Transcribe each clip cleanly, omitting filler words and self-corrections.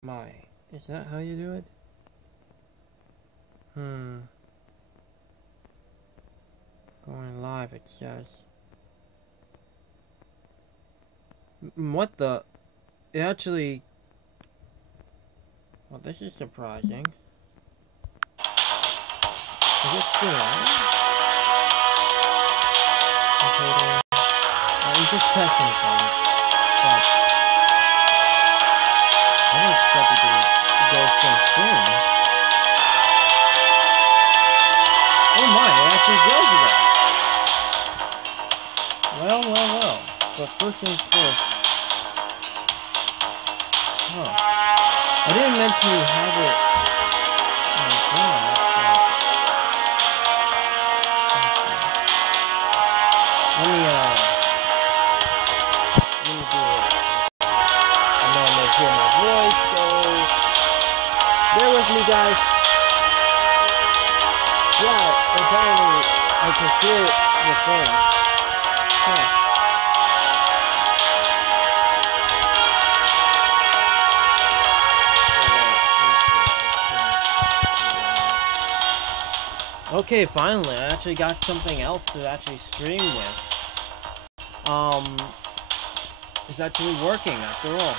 My, is that how you do it? Going live, it says. What the? It actually... Well, this is surprising. Is it still on? Okay, I'm just testing things, but I didn't expect it to go so soon. Oh my, it actually goes away. Well. But first things first. Huh. I didn't meant to have it like that, but... Let me do this. I know I'm gonna hear my voice, so... Bear with me, guys. Yeah, apparently I can hear the thing. Huh. Okay, finally, I actually got something else to actually stream with. It's actually working after all.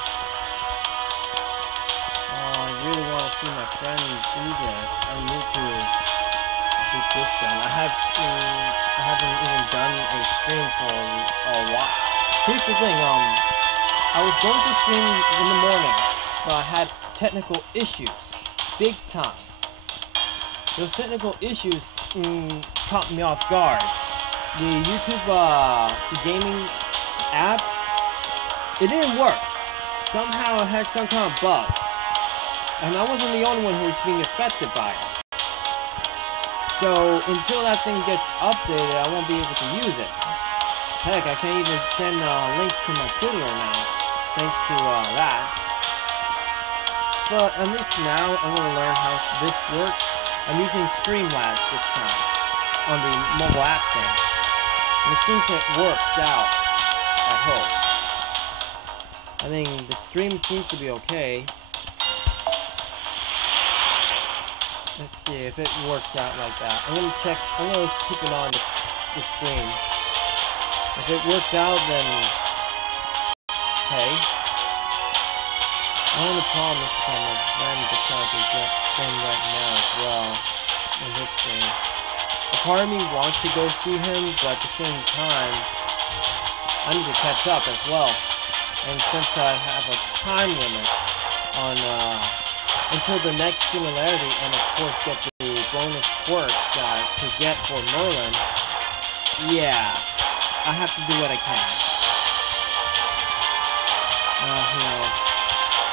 I really want to see my friend do this. I need to get this done. I haven't even done a stream for a while. Here's the thing, I was going to stream in the morning, but I had technical issues. Big time. Those technical issues caught me off guard. The YouTube gaming app, it didn't work. Somehow it had some kind of bug. And I wasn't the only one who was being affected by it. So until that thing gets updated, I won't be able to use it. Heck, I can't even send links to my Twitter now, thanks to that. But at least now I'm going to learn how this works. I'm using Streamlabs this time on the mobile app thing. And it seems it works out, I hope. I think the stream seems to be okay. Let's see if it works out like that. I'm going to keep it on the stream. If it works out, then hey. The only problem is that my friend decided to get in right now as well in his stream. A part of me wants to go see him, but at the same time, I need to catch up as well. And since I have a time limit on until the next singularity, and of course get the bonus quirks that I could get for Merlin, yeah, I have to do what I can. Who knows?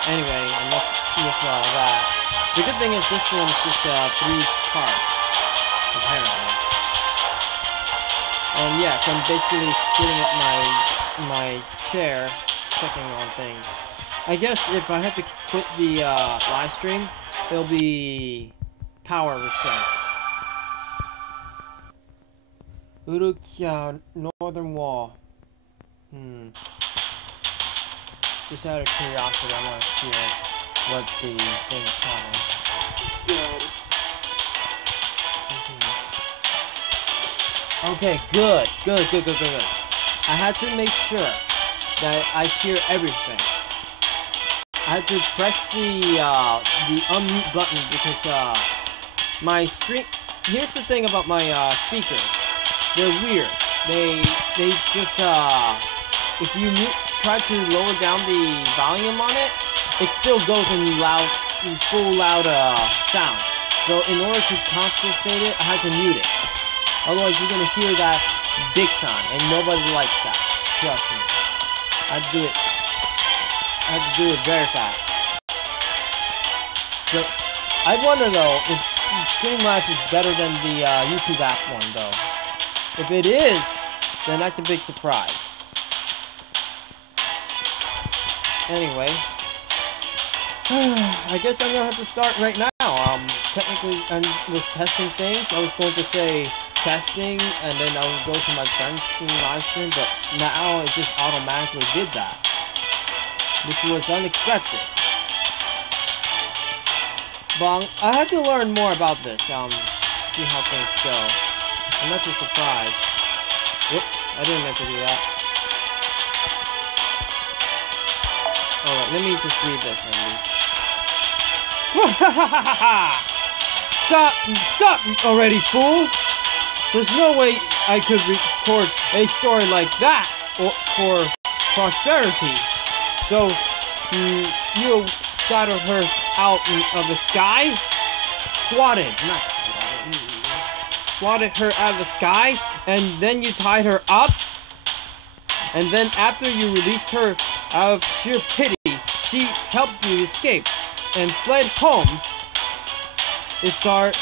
Anyway, enough with that. The good thing is this one's just 3 parts, apparently. And yeah, so I'm basically sitting at my chair, checking on things. I guess if I have to quit the live stream, it'll be power restraints. Urukya Northern Wall. Just out of curiosity, I want to hear what the thing is having. Okay, good. I had to make sure that I hear everything. I had to press the unmute button because my screen. Here's the thing about my speakers. They're weird. They just if you try to lower down the volume on it, it still goes in full loud sound. So in order to compensate it, I had to mute it. Otherwise, you're gonna hear that big time, and nobody likes that. Trust me. I had to do it very fast. So I wonder though if Streamlabs is better than the YouTube app one though. If it is, then that's a big surprise. Anyway, I guess I'm gonna have to start right now. Technically, I was testing things. I was going to say testing, and then I would go to my friend's live stream, but now it just automatically did that, which was unexpected. Bong. I had to learn more about this. See how things go. I'm not too surprised. Whoops, I didn't meant to do that. Alright, let me just read this at least. Stop already, fools! There's no way I could record a story like that for prosperity. So, you shouted her out of the sky? Swatted her out of the sky, and then you tied her up? And then after you released her out of sheer pity, she helped you escape and fled home. Ishtar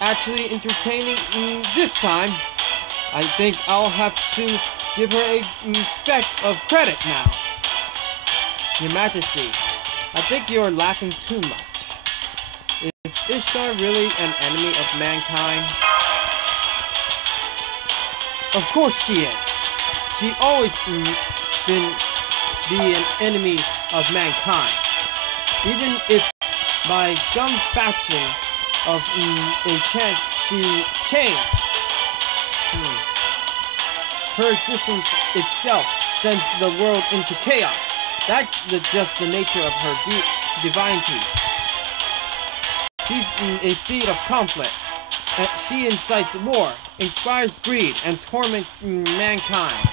actually entertaining this time. I think I'll have to give her a speck of credit now. Your Majesty, I think you're laughing too much. Is Ishtar really an enemy of mankind? Of course she is. She always been an enemy of mankind. Even if by some faction of a chance she changed. Her existence itself sends the world into chaos. That's just the nature of her divinity. She's a seed of conflict. She incites war, inspires greed, and torments mankind.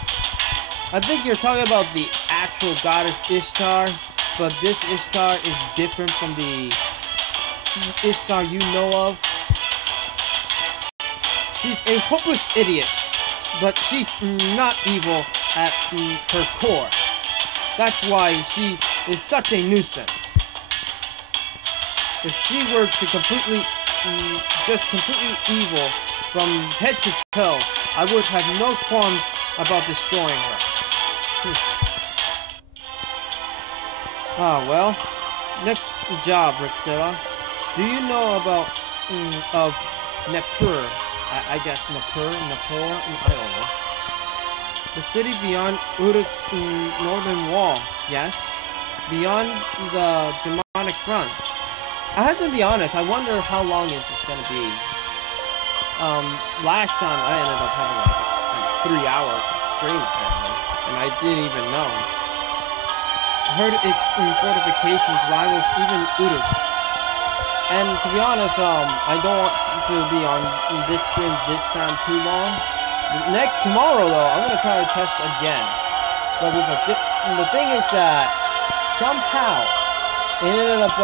I think you're talking about the actual goddess Ishtar, but this Ishtar is different from the Ishtar you know of. She's a hopeless idiot, but she's not evil at her core. That's why she is such a nuisance. If she were to completely evil from head to toe, I would have no qualms about destroying her. Ah, well. Next job, Rixilla. Do you know about, of Nippur? I guess Nippur, I don't know. The city beyond Uruk's northern wall, yes? Beyond the demonic front. I have to be honest, I wonder how long is this gonna be. Last time I ended up having like a 3-hour stream apparently, and I didn't even know. I heard its fortifications rivals even Uruk's. And to be honest, I don't want to be on this stream this time too long. Tomorrow though, I'm gonna try to test again. But the thing is that somehow it ended up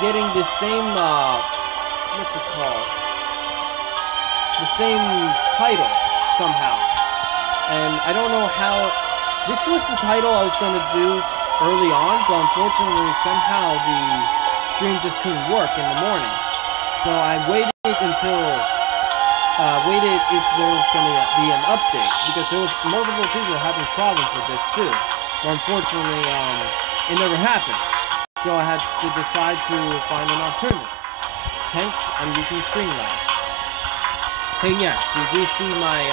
getting the same what's it called? The same title somehow. And I don't know how. This was the title I was gonna do early on, but unfortunately somehow the stream just couldn't work in the morning. So I waited until waited if there was gonna be an update, because there was multiple people having problems with this too. But unfortunately, it never happened. So I had to decide to find an alternative. Hence, I'm using Streamlabs. Hey, yes, you do see my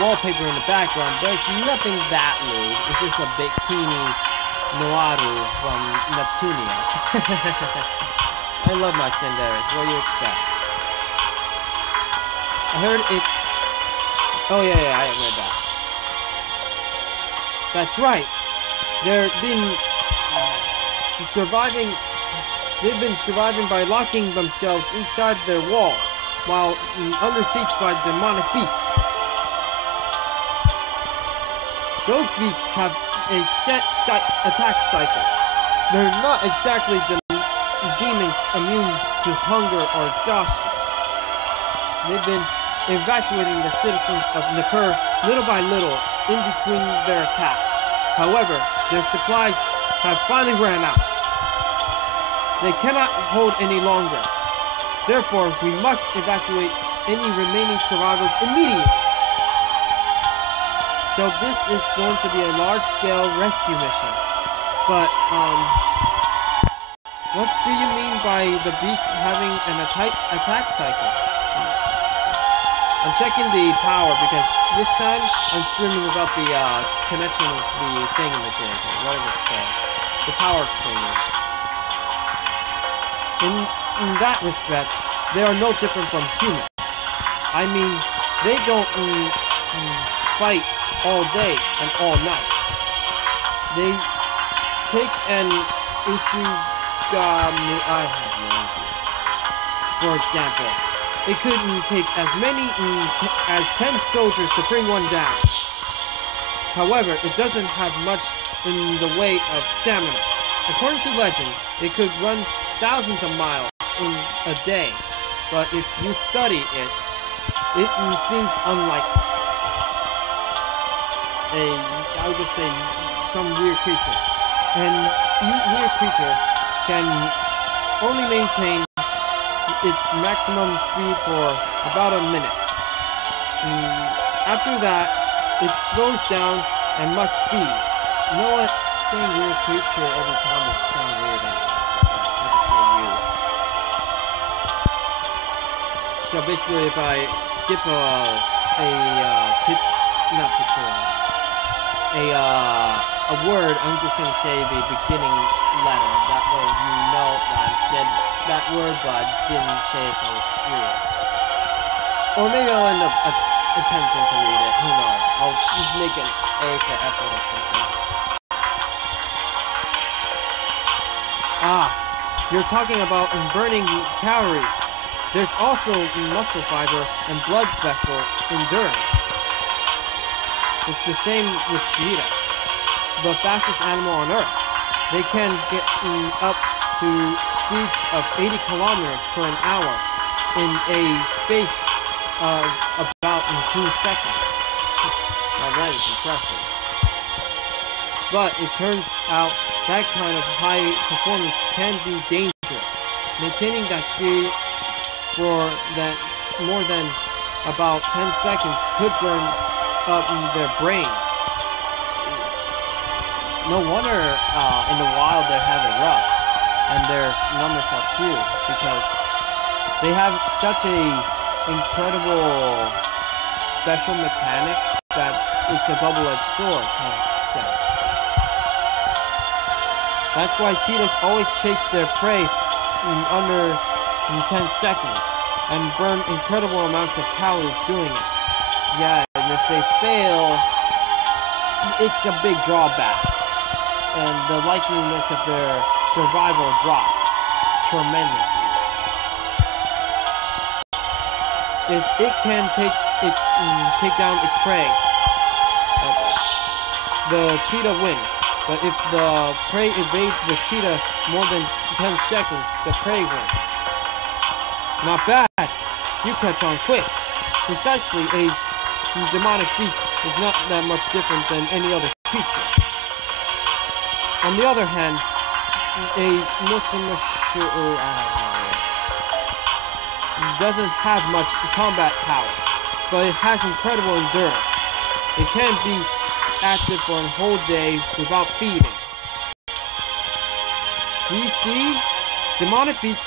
wallpaper in the background, but it's nothing that lewd. It's just a bikini Noaru from Neptunia. I love my Cinderas. What do you expect? I heard it's... Oh, yeah, I read that. That's right. They've been surviving by locking themselves inside their walls, while under siege by demonic beasts. Those beasts have a set attack cycle. They're not exactly demons immune to hunger or exhaustion. They've been evacuating the citizens of Nippur little by little in between their attacks. However, their supplies have finally ran out. They cannot hold any longer. Therefore, we must evacuate any remaining survivors immediately. So this is going to be a large-scale rescue mission. But, what do you mean by the beast having an attack cycle? I'm checking the power because this time I'm streaming without the connection with the thingamajig, or whatever it's called. The power thingy. in that respect, they are no different from humans. I mean, they don't fight all day and all night. They take an Ushigami. I have no idea. For example, it couldn't take as many as 10 soldiers to bring one down. However, it doesn't have much in the way of stamina. According to legend, it could run thousands of miles in a day, but if you study it, it seems unlikely. I would just say some weird creature. And weird creature can only maintain its maximum speed for about a minute. After that, it slows down and must feed. You know what? Saying weird creature every time will sound weird anyways. I'll just say you. So basically, if I skip a word, I'm just gonna say the beginning letter. That way you know that I said that word, but I didn't say it for real. Or maybe I'll end up attempting to read it. Who knows? I'll make an A for effort or something. You're talking about burning calories. There's also muscle fiber and blood vessel endurance. It's the same with cheetahs, the fastest animal on Earth. They can get up to speeds of 80 kilometers per hour in a space of about 2 seconds. Now that is impressive. But it turns out that kind of high performance can be dangerous. Maintaining that speed for more than about 10 seconds could burn up their brains. Jeez. No wonder in the wild they have it rough and their numbers are few, because they have such a incredible special mechanic that it's a double-edged sword kind of sense. That's why cheetahs always chase their prey under 10 seconds and burn incredible amounts of calories doing it. Yeah, and if they fail, it's a big drawback, and the likeliness of their survival drops tremendously. If it can take down its prey, the cheetah wins. But if the prey evades the cheetah more than 10 seconds, the prey wins. Not bad. You catch on quick. Precisely, a demonic beast is not that much different than any other creature. On the other hand, a Nosamashu doesn't have much combat power, but it has incredible endurance. It can be active for a whole day without feeding. Do you see? Demonic beasts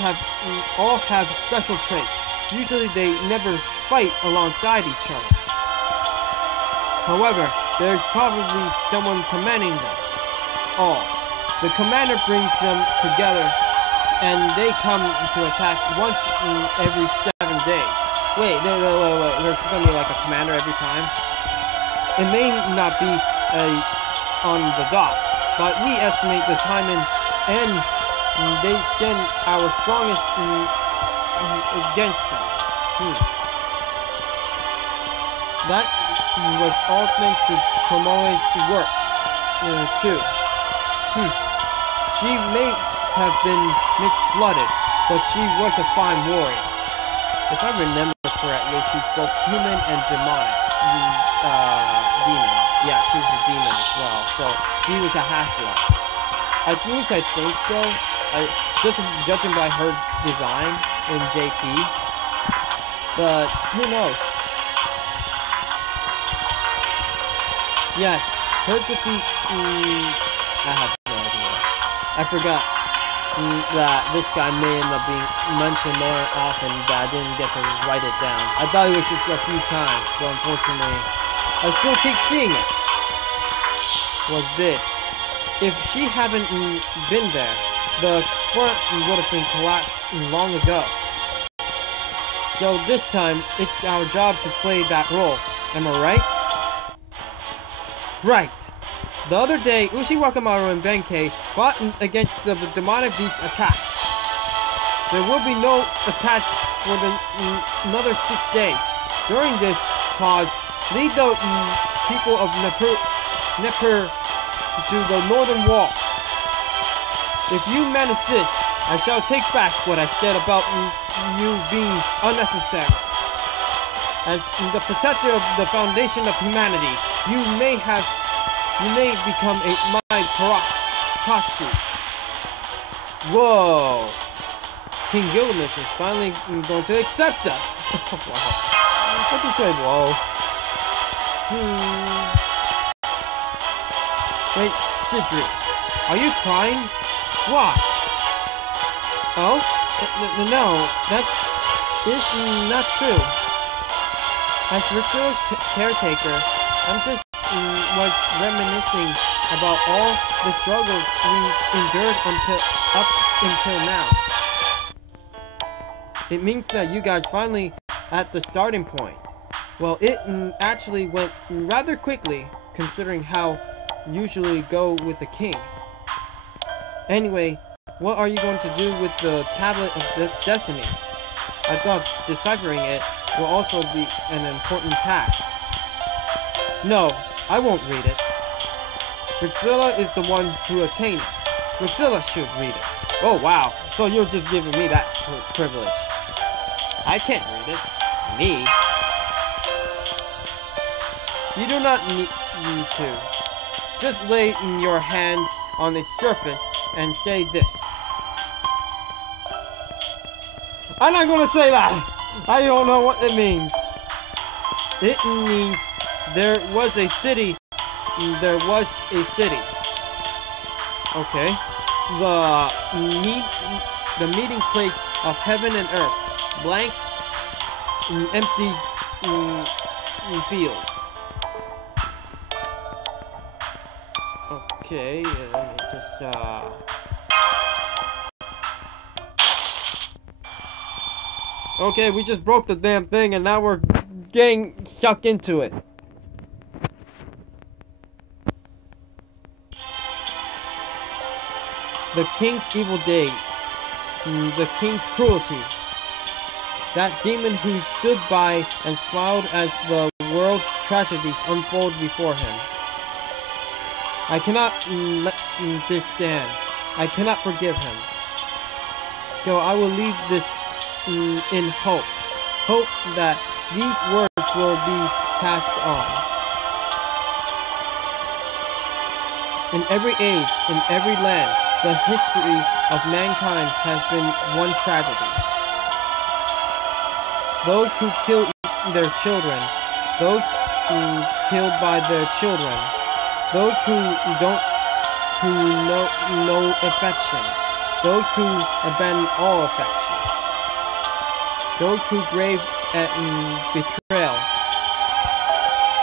all have special traits. Usually they never fight alongside each other. However, there's probably someone commanding them all. The commander brings them together and they come to attack once every 7 days. Wait, there's gonna be like a commander every time? It may not be on the dot, but we estimate the time and they send our strongest against them. That was all thanks to Tomoe's work, too. She may have been mixed-blooded, but she was a fine warrior. If I remember correctly, she's both human and demonic. Demon. Yeah, she was a demon as well, so she was a half-blood. At least I think so. Just judging by her design in JP. But who knows? Yes, her defeat. I have no idea. I forgot that this guy may end up being mentioned more often, but I didn't get to write it down. I thought it was just a few times, but unfortunately, I still keep seeing it. Was big. If she hadn't been there, the front would have been collapsed long ago. So this time, it's our job to play that role. Am I right? Right. The other day, Ushi Wakamaru and Benkei fought against the demonic beast attack. There will be no attacks for another 6 days. During this pause, lead the people of Nippur to the northern wall. If you manage this, I shall take back what I said about you being unnecessary. As the protector of the foundation of humanity, you may become my proxy. Whoa! King Gilgamesh is finally going to accept us. Wow. I just said, whoa. Wait, Sidri, are you crying? Why? Oh? No, that is not true. As Ritsuo's caretaker, I'm just was reminiscing about all the struggles we endured up until now. It means that you guys finally at the starting point. Well, it actually went rather quickly, considering how usually go with the king. Anyway, what are you going to do with the Tablet of the Destinies? I thought deciphering it will also be an important task. No, I won't read it. Ritzilla is the one who attained it. Ritzilla should read it. Oh wow, so you're just giving me that privilege. I can't read it. Me? You do not need to. Just lay your hand on its surface and say this. I'm not gonna say that! I don't know what it means. It means there was a city. There was a city. Okay. The meeting place of heaven and earth. Blank, empty fields. Okay, let me just Okay, we just broke the damn thing and now we're getting sucked into it. The king's evil days. The king's cruelty. That demon who stood by and smiled as the world's tragedies unfold before him. I cannot let this stand. I cannot forgive him. So I will leave this in hope. Hope that these words will be passed on. In every age, in every land, the history of mankind has been one tragedy. Those who kill their children, those killed by their children, those who know no affection, those who abandon all affection, those who brave betrayal,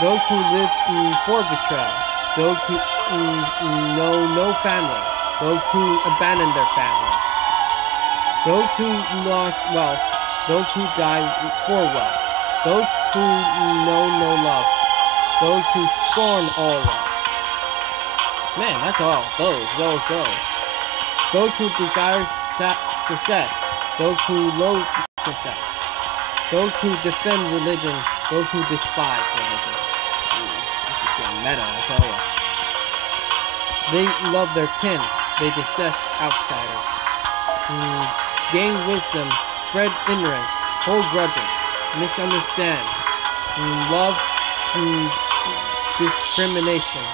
those who live for betrayal, those who know no family, those who abandon their families, those who lost wealth, those who die for wealth, those who know no love, those who scorn all love. Man, that's all. Those. Those who desire success, those who loathe success, those who defend religion, those who despise religion. Jeez, this is getting meta, I tell ya. They love their kin, they detest outsiders. Gain wisdom, spread ignorance, hold grudges, misunderstand, love discrimination,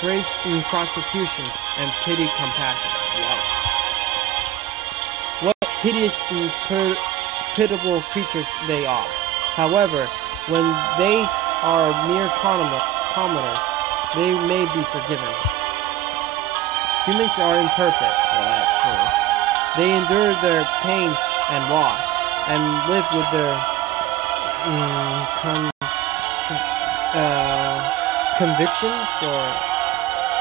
praise prosecution, and pity compassion. Yikes. What hideous pitiable creatures they are. However, when they are mere commoners, they may be forgiven. Humans are imperfect. Well, that's true. They endure their pain and loss, and live with their convictions or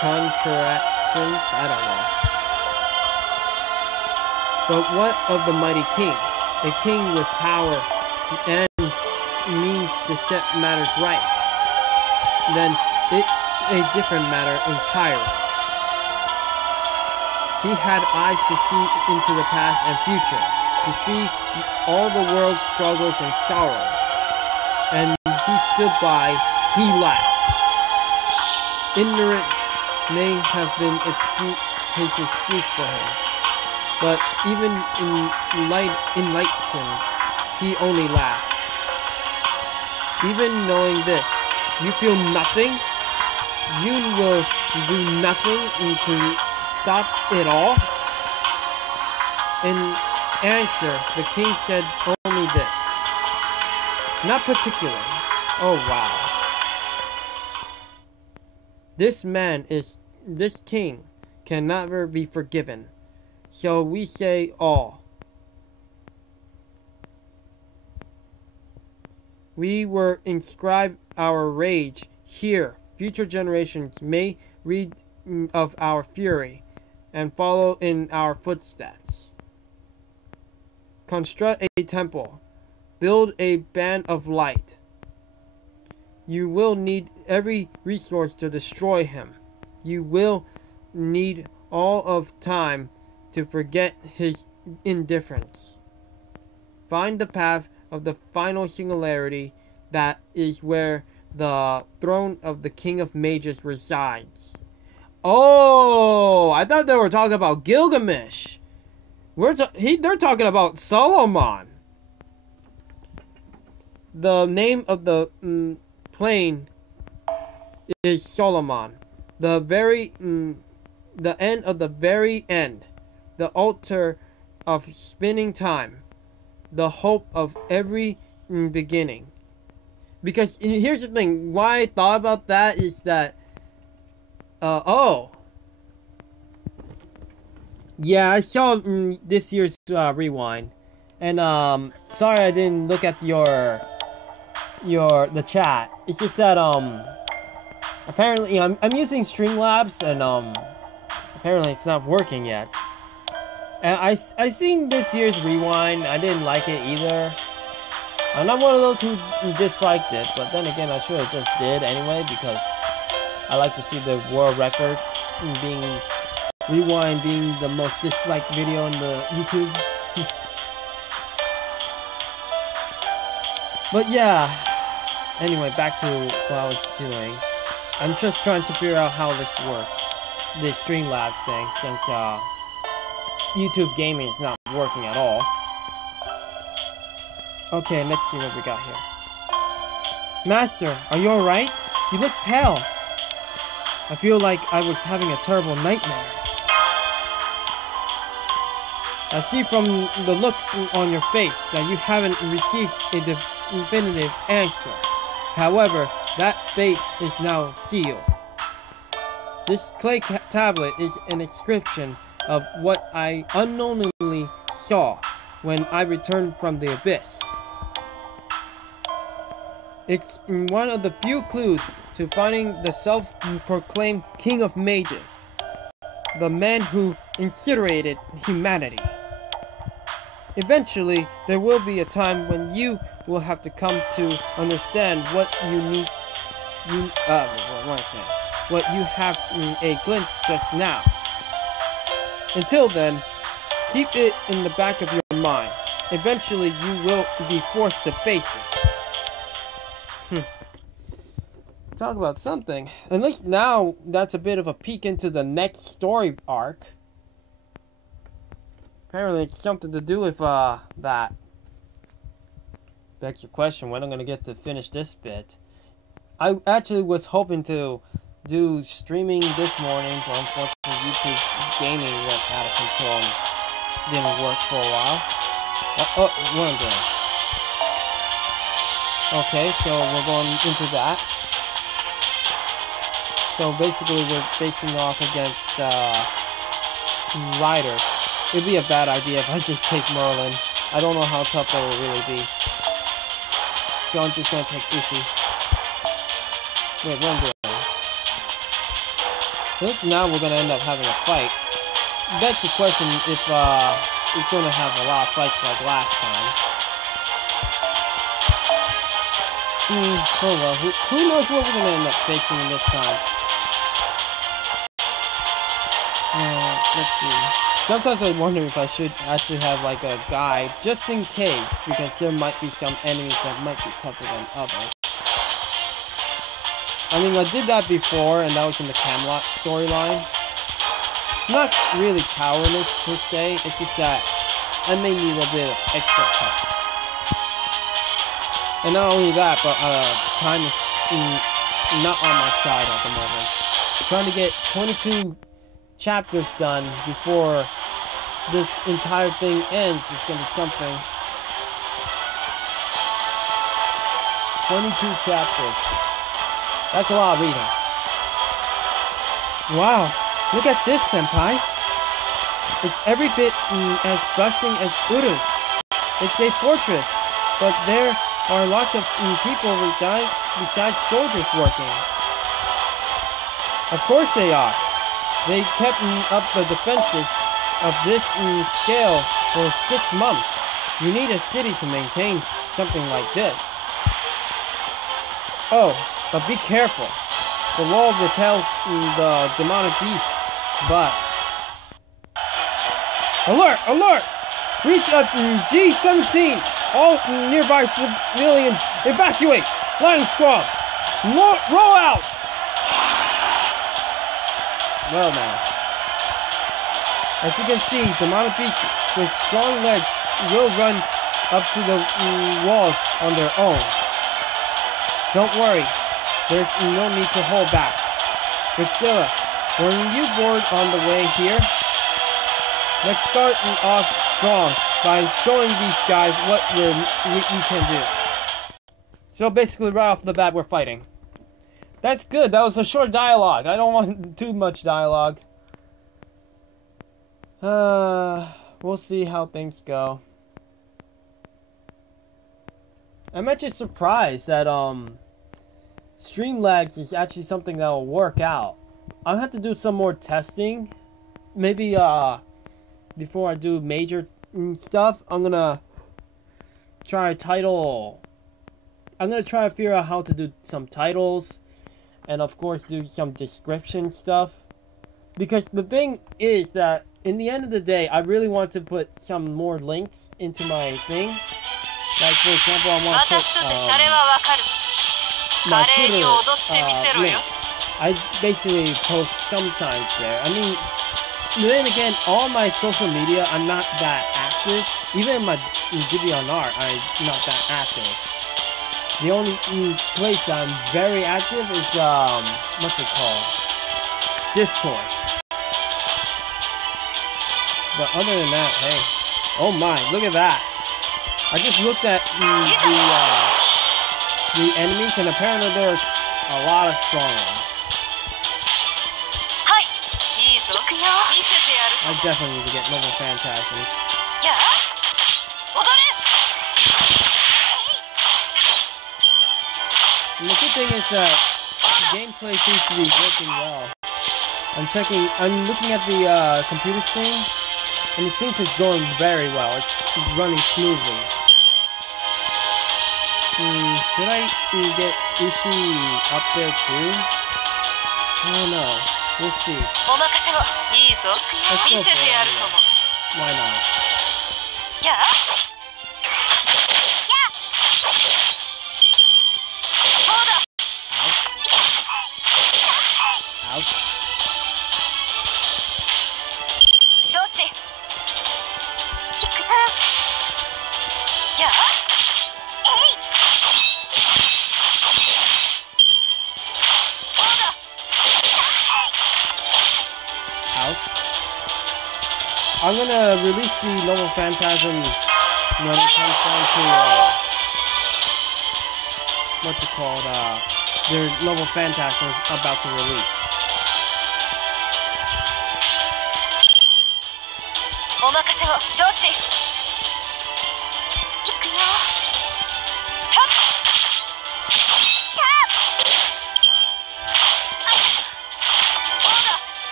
contractions. I don't know. But what of the mighty king? A king with power and means to set matters right. Then it's a different matter entirely. He had eyes to see into the past and future, to see all the world's struggles and sorrows. And he stood by, he laughed. Ignorance may have been his excuse for him, but even enlightened, he only laughed. Even knowing this, you feel nothing? You will do nothing to stop it all? In answer, the king said only this. Not particularly. Oh wow. This king can never be forgiven. So we say all. We were inscribe our rage here. Future generations may read of our fury and follow in our footsteps. Construct a temple. Build a band of light. You will need every resource to destroy him. You will need all of time to forget his indifference. Find the path of the final singularity. That is where the throne of the King of Mages resides. Oh, I thought they were talking about Gilgamesh. They're talking about Solomon. The name of the plain is Solomon. The end of the very end. The altar of spinning time. The hope of every beginning. Because here's the thing. Why I thought about that is that yeah, I saw this year's rewind, and sorry I didn't look at the chat. It's just that apparently I'm using Streamlabs, and apparently it's not working yet. And I seen this year's rewind. I didn't like it either. I'm not one of those who disliked it, but then again, I should have just did anyway, because I like to see the world record being rewind being the most disliked video on the YouTube. But yeah, anyway, back to what I was doing. I'm just trying to figure out how this works, this Streamlabs thing, since YouTube gaming is not working at all. Okay, let's see what we got here. Master, are you alright? You look pale. I feel like I was having a terrible nightmare. I see from the look on your face that you haven't received a definitive answer. However, that fate is now sealed. This clay tablet is an inscription of what I unknowingly saw when I returned from the abyss. It's one of the few clues to finding the self-proclaimed King of Mages, the man who incinerated humanity. Eventually, there will be a time when you will have to come to understand what you need. What you have in a glimpse just now. Until then, keep it in the back of your mind. Eventually, you will be forced to face it. Talk about something. At least now, that's a bit of a peek into the next story arc. Apparently, it's something to do with that. Begs your question, when I'm gonna get to finish this bit. I actually was hoping to do streaming this morning, but unfortunately YouTube gaming went out of control and didn't work for a while. What I'm doing. Okay, so we're going into that. So basically we're facing off against riders. It'd be a bad idea if I just take Merlin. I don't know how tough that will really be. So I'm just gonna take Ushi. Wait, what am I doing? Now we're gonna end up having a fight. begs the question if it's going to have a lot of fights like last time. Oh well, who knows what we're going to end up facing this time. Let's see. Sometimes I wonder if I should actually have like a guide, just in case, because there might be some enemies that might be tougher than others. I mean, I did that before, and that was in the Camelot storyline. Not really cowardice per se, it's just that I may need a bit of extra help. And not only that, but time is not on my side at the moment. Trying to get 22 chapters done before this entire thing ends is gonna be something. 22 chapters. That's a lot of reading. Wow, look at this, senpai. It's every bit as bustling as Uru. It's a fortress, but there are lots of people besides soldiers working. Of course they are. They kept up the defenses of this scale for 6 months. You need a city to maintain something like this. Oh, but be careful. The wall repels the demonic beast, but... Alert! Alert! Reach at G-17! All nearby civilians evacuate! Flying squad! Roll out! Well now. As you can see, demonic beasts with strong legs will run up to the walls on their own. Don't worry, there's no need to hold back. Priscilla, were you bored on the way here? Let's start off strong by showing these guys what we can do. So basically right off the bat we're fighting. That's good, that was a short dialogue. I don't want too much dialogue. We'll see how things go. I'm actually surprised that stream lags is actually something that will work out. I'll have to do some more testing. Maybe before I do major stuff, I'm gonna try to figure out how to do some titles, and of course do some description stuff. Because the thing is that in the end of the day, I really want to put some more links into my thing. Like for example, I want to put my Twitter link. I basically post sometimes there. I mean, then again, all my social media, I'm not that active. Even in my DeviantArt, I'm not that active. The only place I'm very active is what's it called? Discord. But other than that, hey, oh my, look at that! I just looked at the enemies, and apparently there's a lot of strong ones. I definitely need to get level Phantasms. And the good thing is that the gameplay seems to be working well. I'm looking at the computer screen, and it seems it's going very well. It's running smoothly. Should I get Ushi up there too? I don't know. We'll see. Let's go for it. Why not? Ouch. I'm gonna release the Noble Phantasm when it comes down to what's it called? Their Noble Phantasm is about to release.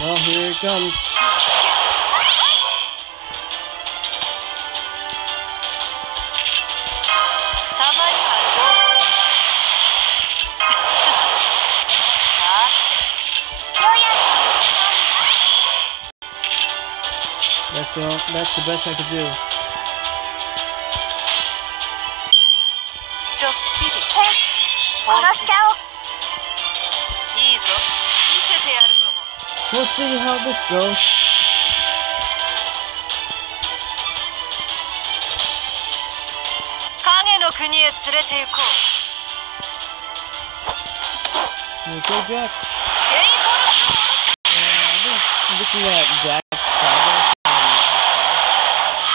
Well, here it comes. That's the best I could do. We'll see how this goes. Okay, Jack. I've been looking at Jack's progress.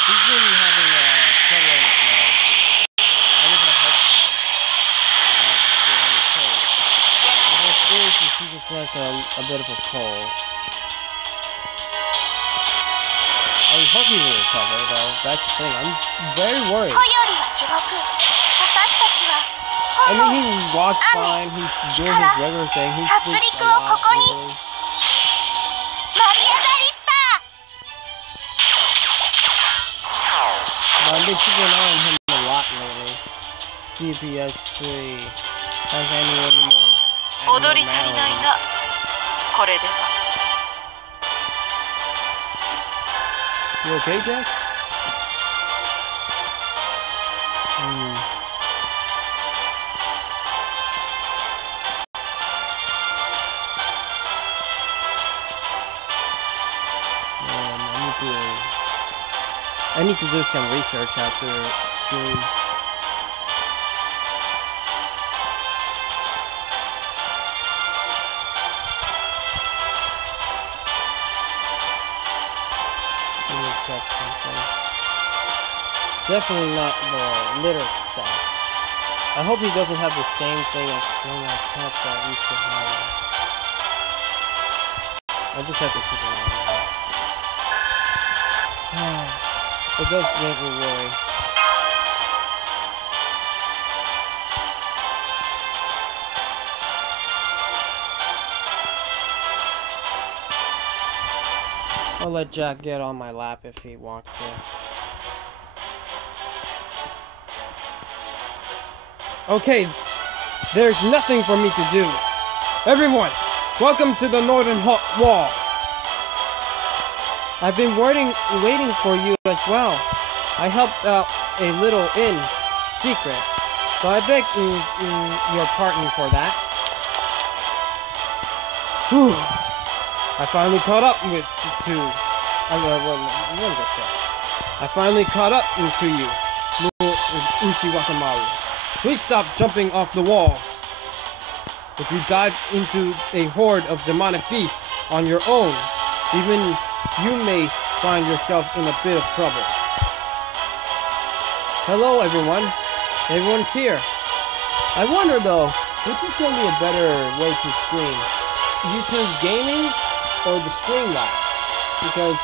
He's been having trouble now. I just hope that's the case. He just has a bit of a cold. I hope he will recover, though. That's the thing. I'm very worried. I mean, he walks fine. He's doing his regular thing. He sleeps a lot, really. I've been keeping an eye on him a lot lately. See if he actually has any more abnormalities. You okay, Jack? I need to do some research after stream. Let me check something. Definitely not the litter stuff. I hope he doesn't have the same thing as one of my cats that I used to have. I just have to keep an eye on that. It does make me worry. I'll let Jack get on my lap if he wants to. Okay, there's nothing for me to do. Everyone, welcome to the Northern Wall. I've been waiting for you as well. I helped out a little in secret, but I beg your pardon for that. Whew. I finally caught up with I finally caught up to you, little Ushiwakamaru. Please stop jumping off the walls. If you dive into a horde of demonic beasts on your own, even you may find yourself in a bit of trouble. Hello everyone. Everyone's here. I wonder though, which is going to be a better way to stream? YouTube gaming or the Streamlabs? Because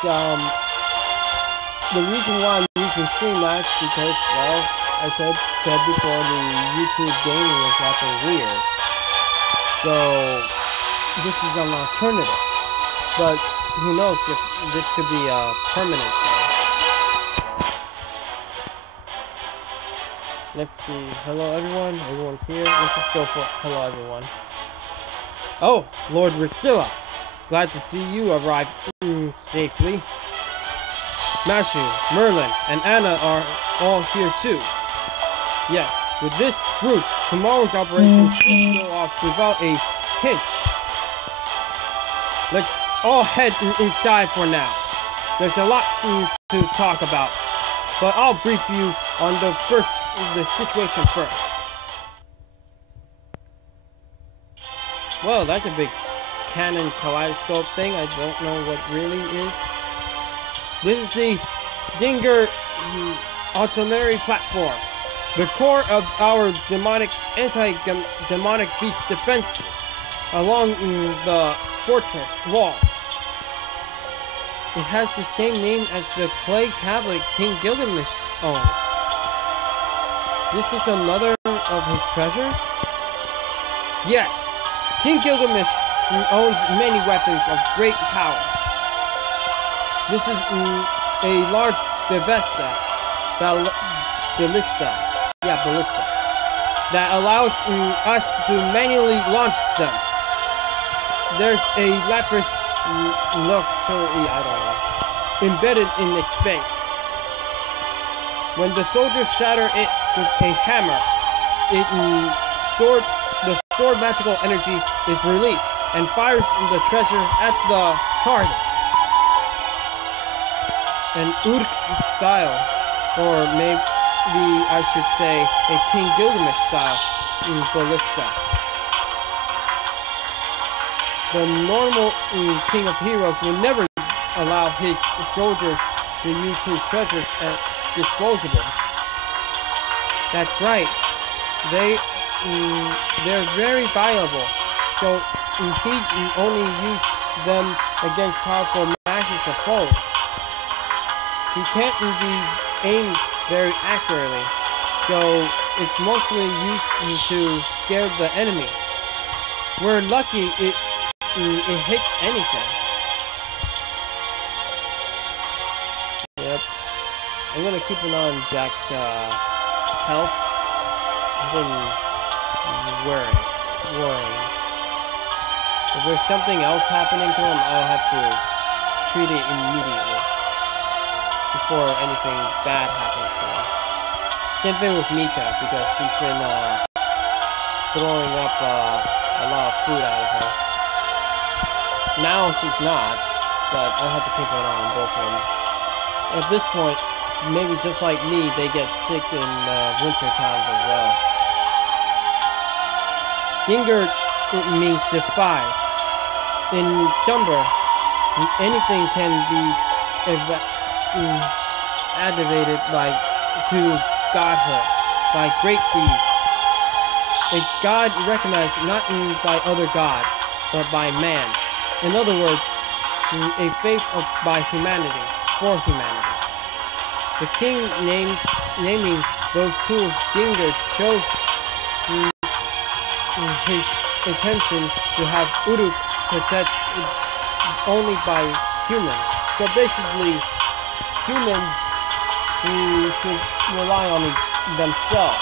the reason why I'm using Streamlabs because, well, I said before, the YouTube gaming is acting weird. So this is an alternative. But who knows if this could be a permanent thing. Let's see. Hello everyone. Everyone's here. Let's just go for hello everyone. Oh, Lord Ritzilla. Glad to see you arrive safely. Mashu, Merlin, and Anna are all here too. Yes, with this group, tomorrow's operation should go off without a hitch. Let's all head inside for now. There's a lot to talk about, but I'll brief you on the situation first. Well, that's a big Canon kaleidoscope thing. I don't know what really is. This is the Dinger Automary platform, the core of our anti-demonic beast defenses along the fortress walls. It has the same name as the clay tablet King Gilgamesh owns. This is another of his treasures? Yes, King Gilgamesh owns many weapons of great power. This is a large ballista that allows us to manually launch them. There's a lapis lazuli, embedded in its base. When the soldiers shatter it with a hammer, the stored magical energy is released and fires the treasure at the target. An Uruk style, or maybe I should say a King Gilgamesh style ballista. The normal King of Heroes will never allow his soldiers to use his treasures as disposables. That's right. They're very valuable, so he only use them against powerful masses of foes. He can't be aimed very accurately, so it's mostly used to scare the enemy. We're lucky it hits anything. Yep. I'm gonna keep an eye on Jack's health. I've been worrying. If there's something else happening to him, I have to treat it immediately before anything bad happens to him. Same thing with Mika, because she's been throwing up a lot of food out of her. Now she's not, but I have to keep an eye on both of them. At this point, maybe just like me, they get sick in winter times as well. Ginger means defy. In Sumber, anything can be elevated to godhood by great deeds. A god recognized not by other gods, but by man. In other words, a faith by humanity, for humanity. The king naming those tools Gingers shows his intention to have Uruk protected only by humans. So basically, humans who should rely on themselves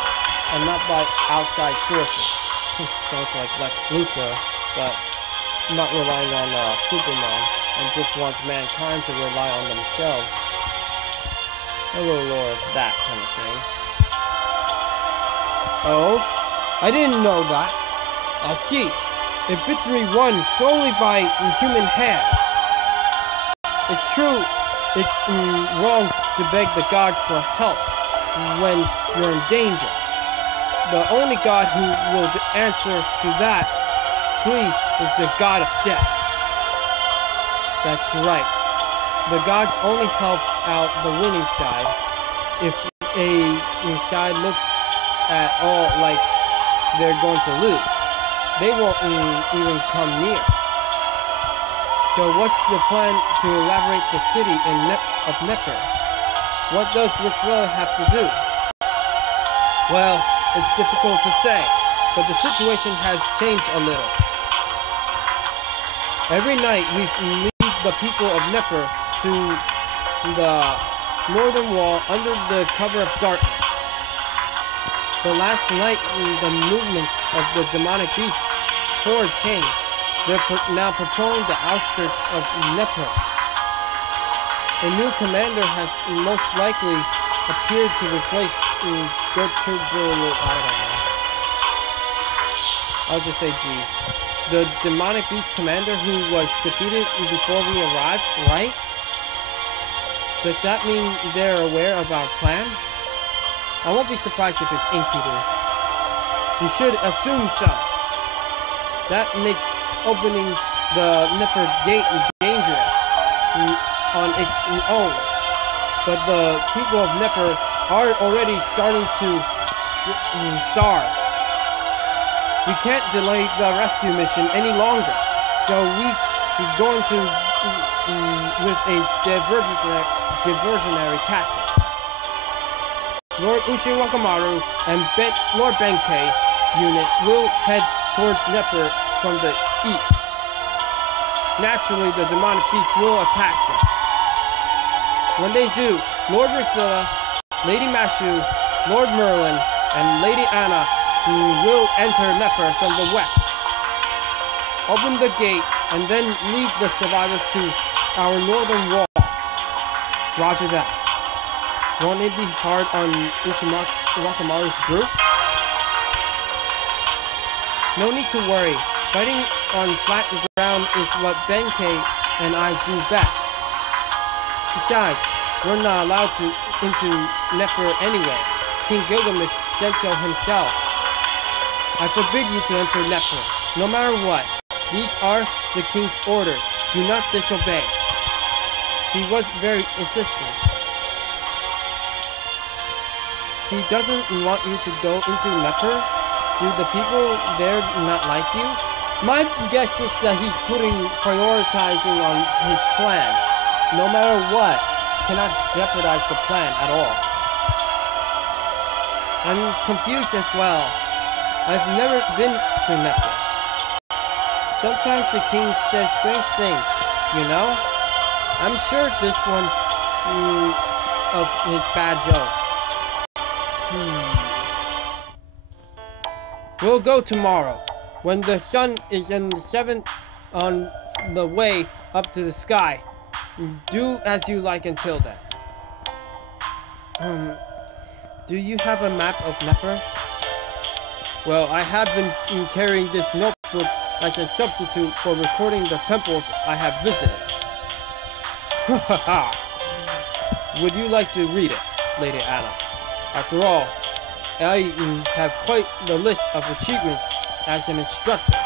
and not by outside sources. Sounds like Lex Luthor, but not relying on Superman, and just wants mankind to rely on themselves. A little lore of that kind of thing. Oh, I didn't know that. I see. A victory won solely by human hands. It's true, it's wrong to beg the gods for help when you're in danger. The only god who will answer to that plea is the god of death. That's right. The gods only help out the winning side. If a side looks at all like they're going to lose, they won't even come near. So what's the plan to elaborate the city of Neper? What does Rixella have to do? Well, it's difficult to say, but the situation has changed a little. Every night we lead the people of Neper to the northern wall under the cover of darkness. But last night, the movement of the demonic beast horde changed. They're now patrolling the outskirts of Neper. A new commander has most likely appeared to replace I'll just say G. The demonic beast commander who was defeated before we arrived, right? Does that mean they're aware of our plan? I won't be surprised if it's Enkidu. We should assume so. That makes opening the Neper gate dangerous on its own. But the people of Neper are already starting to starve. We can't delay the rescue mission any longer, so we're going to with a diversionary tactic. Lord Ushin Wakamaru and Lord Benkei unit will head towards Neper from the east. naturally the demonic beast will attack them. When they do, Lord Ritzilla, Lady Mashu, Lord Merlin, and Lady Anna will enter Neper from the west. Open the gate and then lead the survivors to our northern wall. Roger that. Won't it be hard on Uchimakamaru's group? No need to worry. Fighting on flat ground is what Benkei and I do best. Besides, we're not allowed into Neper anyway. King Gilgamesh said so himself. I forbid you to enter Neper, no matter what. These are the king's orders. Do not disobey. He was very insistent. He doesn't want you to go into Neper? Do the people there not like you? My guess is that he's prioritizing on his plan. No matter what, cannot jeopardize the plan at all. I'm confused as well. I've never been to Neper. Sometimes the king says strange things, you know? I'm sure this one of his bad jokes. We'll go tomorrow, when the sun is in the 7th on the way up to the sky. Do as you like until then. Do you have a map of Neper? Well, I have been carrying this notebook as a substitute for recording the temples I have visited. Would you like to read it, Lady Anna? After all, I have quite the list of achievements as an instructor.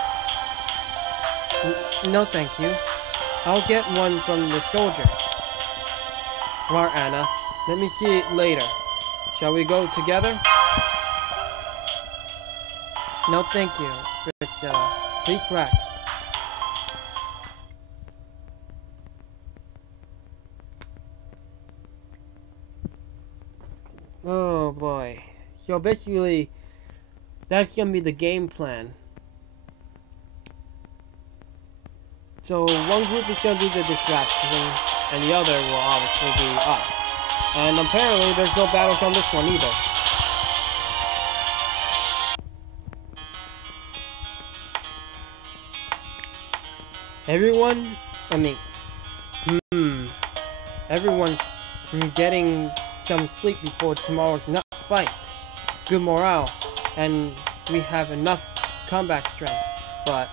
No, thank you. I'll get one from the soldiers. Smart, Anna. Let me see it later. Shall we go together? No, thank you, Ritzilla. Please rest. Oh boy. So basically, that's gonna be the game plan. So one group is gonna do the distraction, and the other will obviously be us. And apparently there's no battles on this one either. Everyone's getting some sleep before tomorrow's fight. Good morale, and we have enough combat strength. But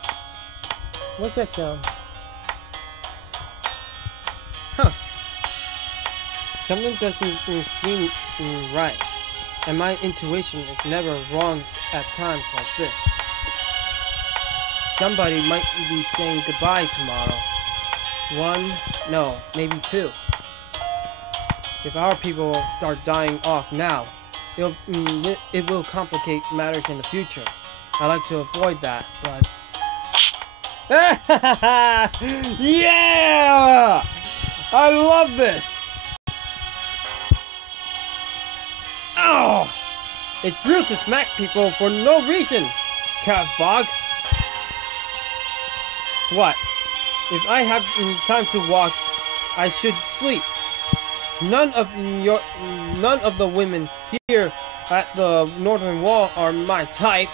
what's that sound? Huh. Something doesn't seem right, and my intuition is never wrong at times like this. Somebody might be saying goodbye tomorrow. One, no, maybe two. If our people start dying off now, it will complicate matters in the future. I like to avoid that, but... Yeah! I love this! Oh! It's rude to smack people for no reason, Calfbog. What? If I have time to walk, I should sleep. None of the women here at the northern wall are my type.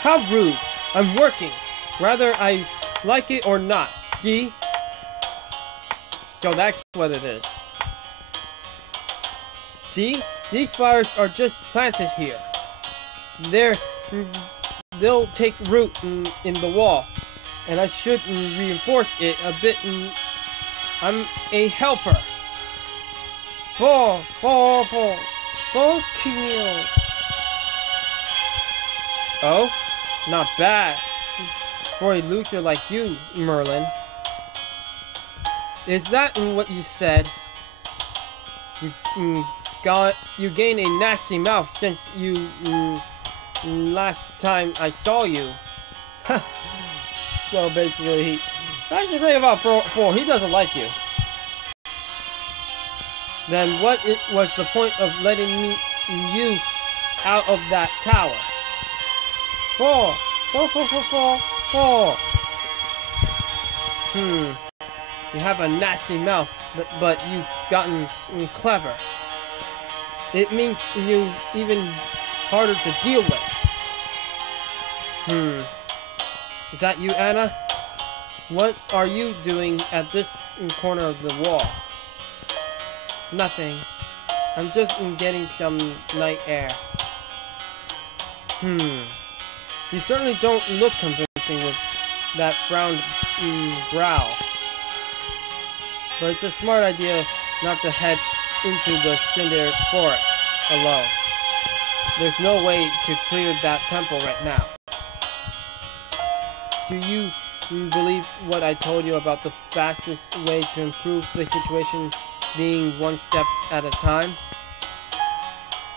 How rude! I'm working, whether I like it or not. See? So that's what it is. See? These flowers are just planted here. They'll take root in the wall, and I should reinforce it a bit. I'm a helper. Kill. Oh, not bad for a loser like you, Merlin. Is that what you said? You gain a nasty mouth since you last time I saw you. So basically, that's the thing about Four. He doesn't like you. Then what was the point of letting you out of that tower? Four. You have a nasty mouth, but you've gotten clever. It makes you even harder to deal with. Is that you, Anna? What are you doing at this corner of the wall? Nothing. I'm just getting some night air. You certainly don't look convincing with that frowned brow. But it's a smart idea not to head into the cinder forest alone. There's no way to clear that temple right now. Do you believe what I told you about the fastest way to improve the situation being one step at a time?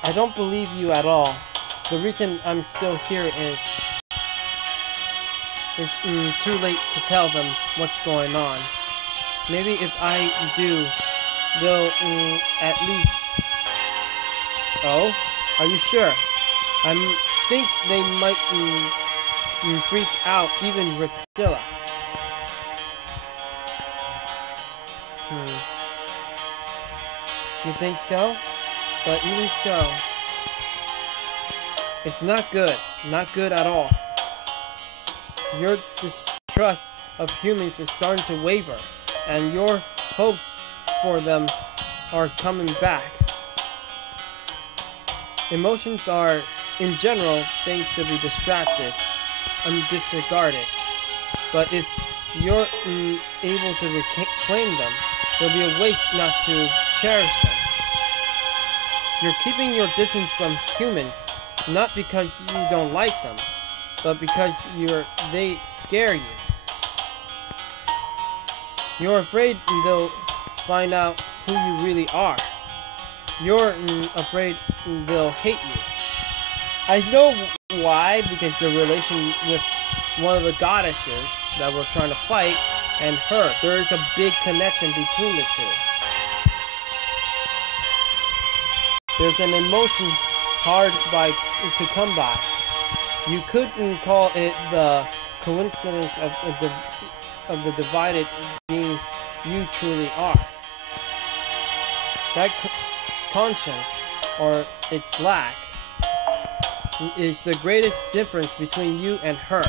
I don't believe you at all. The reason I'm still here is too late to tell them what's going on. Maybe if I do, they'll at least... Oh? Are you sure? I think they might freak out even Rixilla. You think so? But even so, it's not good. Not good at all. Your distrust of humans is starting to waver, and your hopes for them are coming back. Emotions are, in general, things to be distracted and disregarded. But if you're able to reclaim them, there'll be a waste not to cherish them. You're keeping your distance from humans, not because you don't like them, but because they scare you. You're afraid they'll find out who you really are. You're afraid they'll hate you. I know why, because the relation with one of the goddesses that we're trying to fight and her, there is a big connection between the two. There's an emotion hard to come by. You couldn't call it the coincidence of the divided being you truly are. That conscience, or its lack, is the greatest difference between you and her.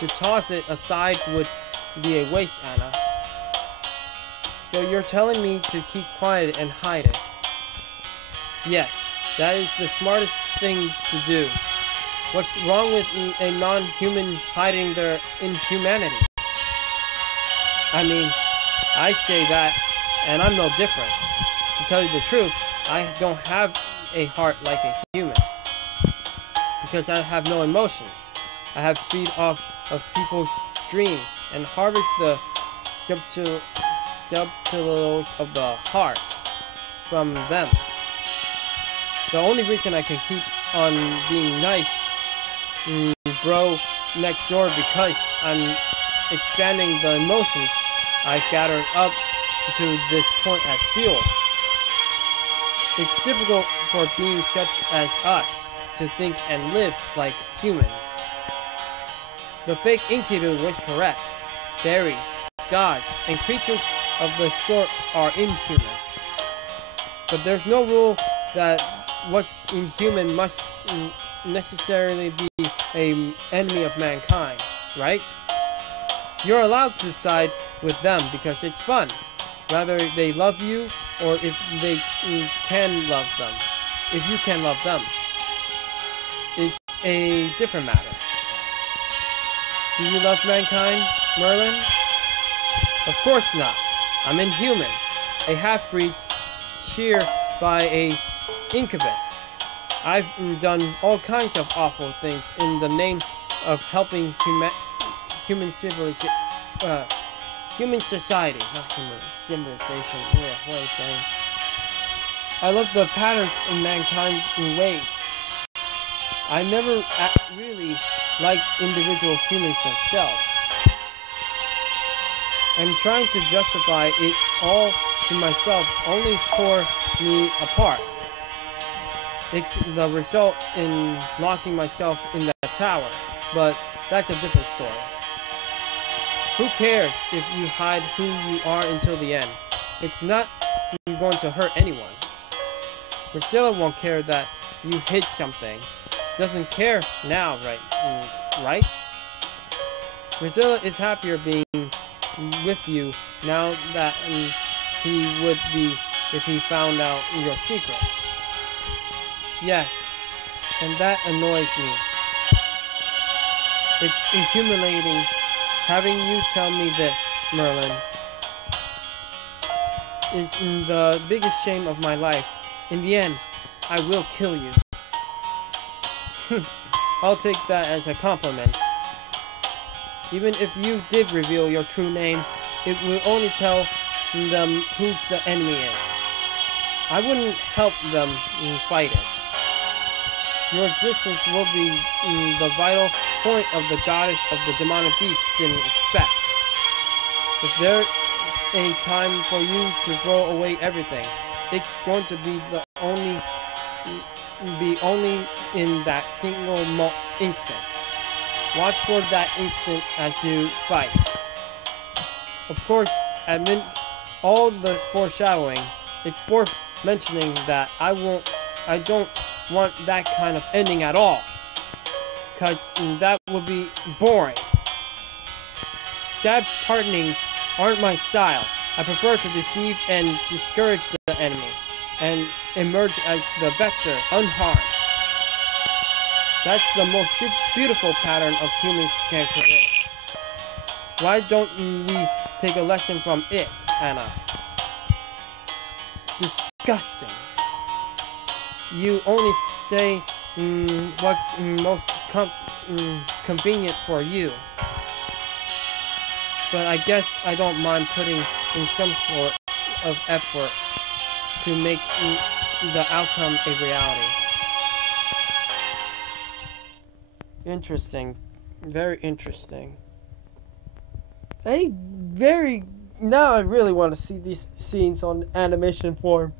To toss it aside would be a waste, Anna. So you're telling me to keep quiet and hide it? Yes, that is the smartest thing to do. What's wrong with a non-human hiding their inhumanity? I mean, I say that, and I'm no different. To tell you the truth, I don't have a heart like a human. Because I have no emotions. I have feed off of people's dreams and harvest the subtleties of the heart from them. The only reason I can keep on being nice, bro, next door, because I'm expanding the emotions I gathered up to this point as fuel. It's difficult for beings such as us to think and live like humans. The fake Enkidu was correct. Fairies, gods, and creatures of the sort are inhuman. But there's no rule that what's inhuman must necessarily be an enemy of mankind, right? You're allowed to side with them because it's fun, whether they love you or if they can love them. If you can love them, is a different matter. Do you love mankind, Merlin? Of course not. I'm inhuman, a half-breed sheared by a incubus. I've done all kinds of awful things in the name of helping human civilization, human society, not human civilization. Yeah, what am I saying? I love the patterns in mankind's ways. I never really liked individual humans themselves. And trying to justify it all to myself only tore me apart. It's the result in locking myself in that tower, but that's a different story. Who cares if you hide who you are until the end? It's not going to hurt anyone. Priscilla won't care that you hid something. Doesn't care now, right? Priscilla is happier being with you now that he would be if he found out your secrets. Yes, and that annoys me. It's humiliating having you tell me this, Merlin. Is the biggest shame of my life. In the end, I will kill you. I'll take that as a compliment. Even if you did reveal your true name, it will only tell them who the enemy is. I wouldn't help them fight it. Your existence will be the vital point of the goddess of the demonic beast didn't expect. If there's a time for you to throw away everything, it's going to be only in that single instant. Watch for that instant as you fight. Of course, amid all the foreshadowing, it's worth mentioning that I don't want that kind of ending at all, cause that would be boring. Sad partings aren't my style. I prefer to deceive and discourage the enemy, and emerge as the vector unharmed. That's the most beautiful pattern of humans can create. Why don't we take a lesson from it, Anna? Disgusting. You only say what's most convenient for you. But I guess I don't mind putting in some sort of effort to make the outcome a reality. Interesting. Very interesting. Now I really want to see these scenes on animation form.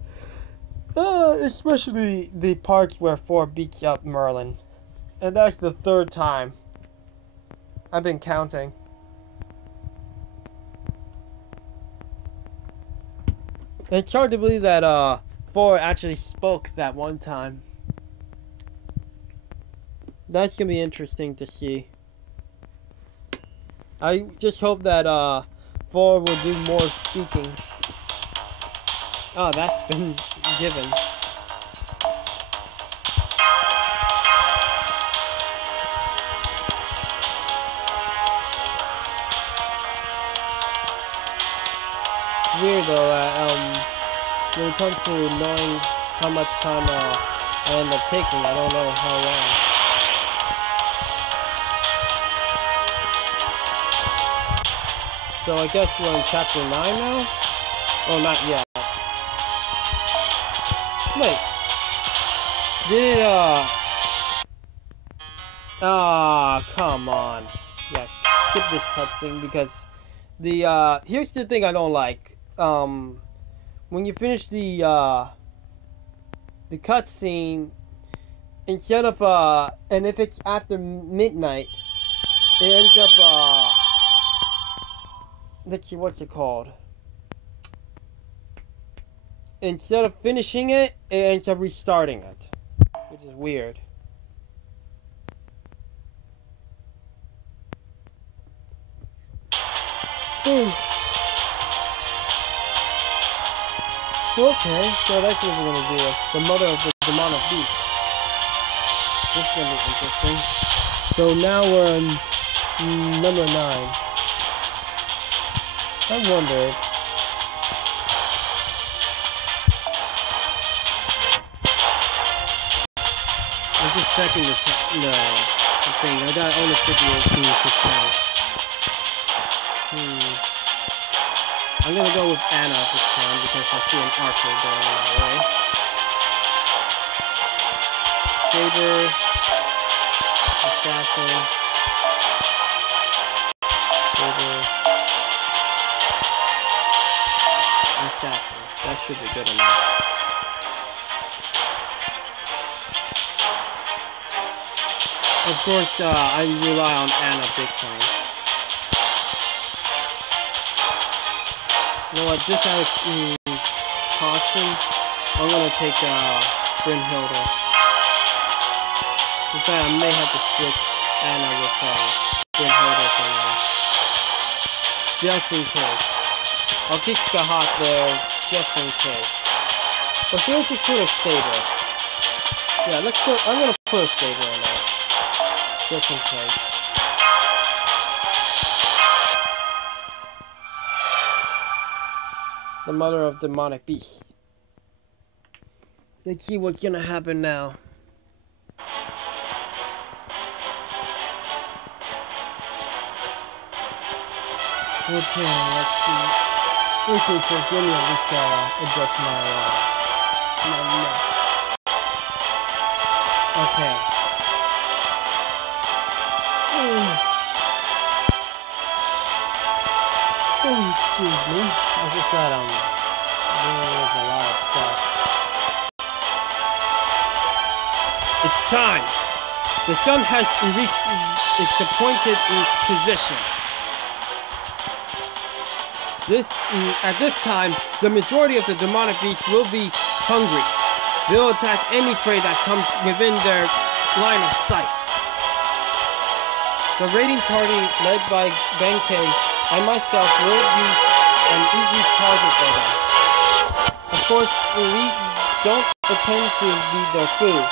Especially the parts where Thor beats up Merlin. And that's the third time. I've been counting. It's hard to believe that Thor actually spoke that one time. That's gonna be interesting to see. I just hope that Thor will do more speaking. Oh, that's been given. Weird though, when it comes to knowing how much time I end up taking, I don't know how long. So I guess we're in chapter 9 now? Oh, not yet. Wait. Did it, come on. Yeah, skip this cutscene because here's the thing I don't like. When you finish the cutscene, instead of, and if it's after midnight, it ends up, let's see, what's it called? Instead of finishing it, it ends up restarting it, which is weird. Okay, so that's what we're gonna do. The mother of the demonic beast. This is gonna be interesting. So now we're on number 9. I wonder. I'm just checking the thing. I got only 58%. I'm gonna go with Anna this time because I see an archer going my way. Saber, assassin, saber, assassin. That should be good enough. Of course, I rely on Anna big time. You know what? Just out of caution, I'm gonna take Brynhilda. In fact, I may have to switch Anna with Brynhilda for now. Just in case. I'll keep Skahak there, just in case. Or should I just put a Saber? Yeah, I'm gonna put a Saber in there. Just in case. The mother of demonic beasts. Let's see what's gonna happen now. Okay, let's see. First, let me at least adjust my neck. Okay. Oh, excuse me. I just thought there was a lot of stuff. It's time. The sun has reached its appointed position. At this time, the majority of the demonic beasts will be hungry. They'll attack any prey that comes within their line of sight. The raiding party led by Benkei and myself will be an easy target for them. Of course, we don't intend to be their food.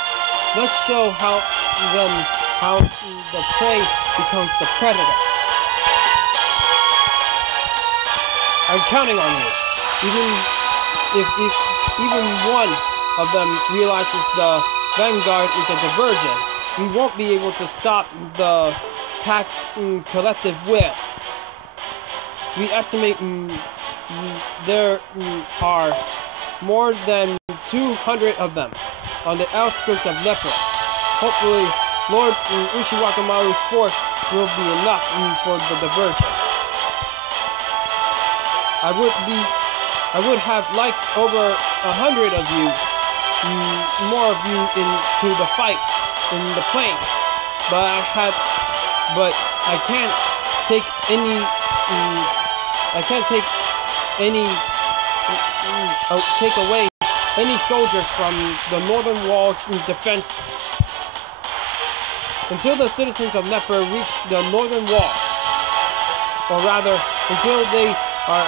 Let's show how the prey becomes the predator. I'm counting on you. Even one of them realizes the vanguard is a diversion, we won't be able to stop the pack's collective will. We estimate there are more than 200 of them on the outskirts of Nepal. Hopefully, Lord Ushiwakamaru's force will be enough for the diversion. I would have liked over 100 of you, more of you into the fight in the plains, but I can't take away any soldiers from the northern wall's defense until the citizens of Nepal reach the northern wall, or rather, until they are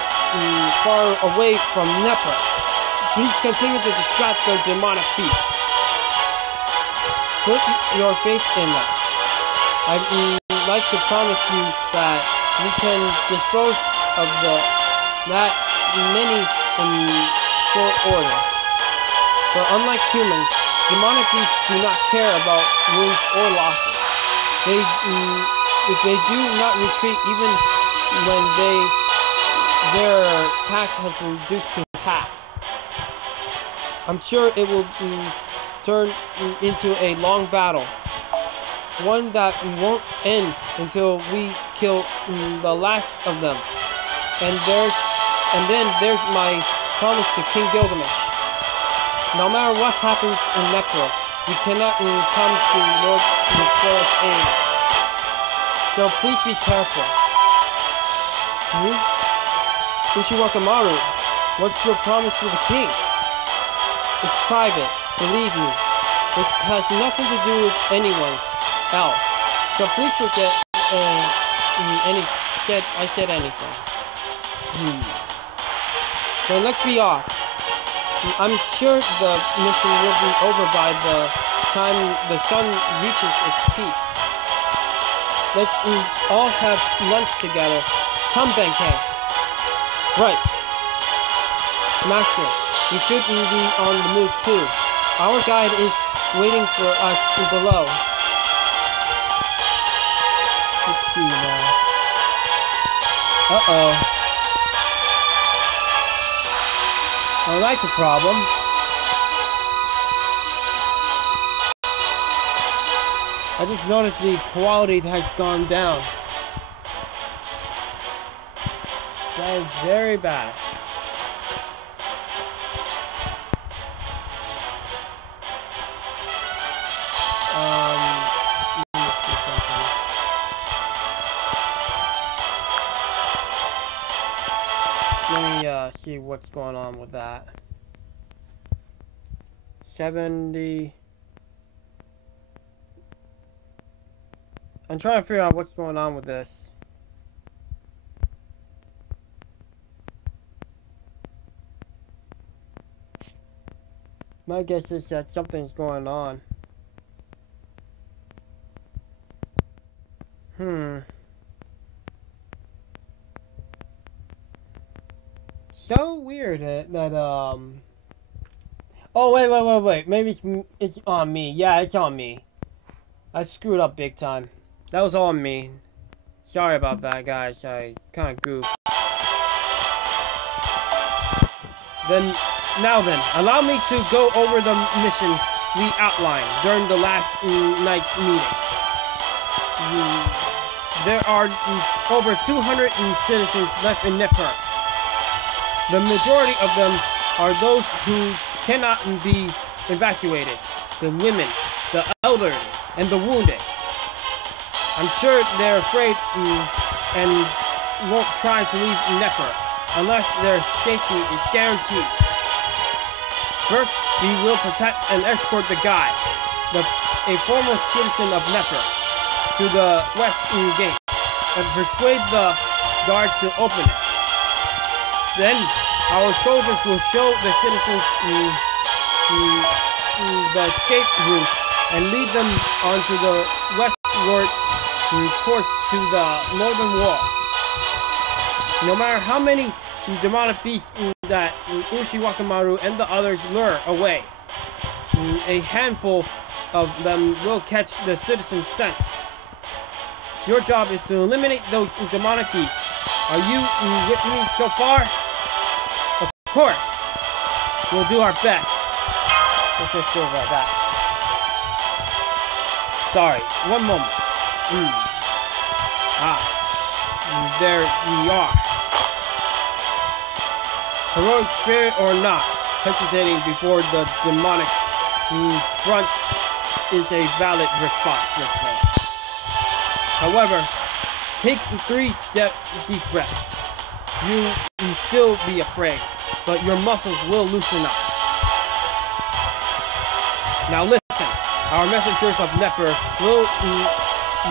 far away from Nepal. Please continue to distract the demonic beasts. Put your faith in us. I'd like to promise you that we can dispose of that many in short order. But unlike humans, demonic beasts do not care about wounds or losses. If they do not retreat even when their pack has been reduced to half, I'm sure it will turn into a long battle. One that won't end until we kill the last of them. And then there's my promise to King Gilgamesh. No matter what happens in Nepal, we cannot come to Lord Michela's aid. So please be careful. Ushiwakamaru, what's your promise to the king? It's private, believe me. It has nothing to do with anyone else. So please forget I said anything. So let's be off. I'm sure the mission will be over by the time the sun reaches its peak. Let's all have lunch together. Come, Benkei. Right. Master, you should be on the move too. Our guide is waiting for us below. Let's see now. Uh-oh. Well, that's a problem. I just noticed the quality has gone down. That is very bad. Let me see something. Let me see what's going on with that. 70. I'm trying to figure out what's going on with this. My guess is that something's going on. So weird that Oh, wait. Maybe it's on me. Yeah, it's on me. I screwed up big time. That was all on me. Sorry about that, guys. I kind of goofed. Now then, allow me to go over the mission we outlined during the last night's meeting. There are over 200 citizens left in Nepal. The majority of them are those who cannot be evacuated. The women, the elderly, and the wounded. I'm sure they're afraid and won't try to leave Nepal unless their safety is guaranteed. First, we will protect and escort the guy, a former citizen of Nepal, to the west gate and persuade the guards to open it. Then, our soldiers will show the citizens the escape route and lead them onto the westward course to the northern wall. No matter how many demonic beasts that Ushiwakamaru and the others lure away, a handful of them will catch the citizen's scent. Your job is to eliminate those demonic beasts. Are you with me so far? Of course. We'll do our best. Let's just go about that. Sorry, one moment. There we are. Heroic spirit or not, hesitating before the demonic front is a valid response, let's say. However, take 3 deep breaths. You will still be afraid, but your muscles will loosen up. Now listen, our messengers of Nepal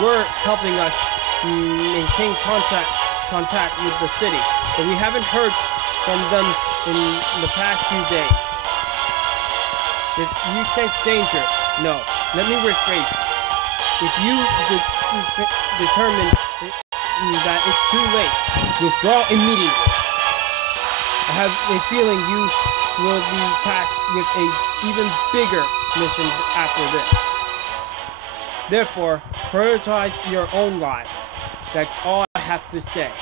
were helping us maintain contact with the city, but we haven't heard from them in the past few days. If you sense danger, no, let me rephrase. If you determine that it's too late, withdraw immediately. I have a feeling you will be tasked with an even bigger mission after this. Therefore, prioritize your own lives. That's all I have to say.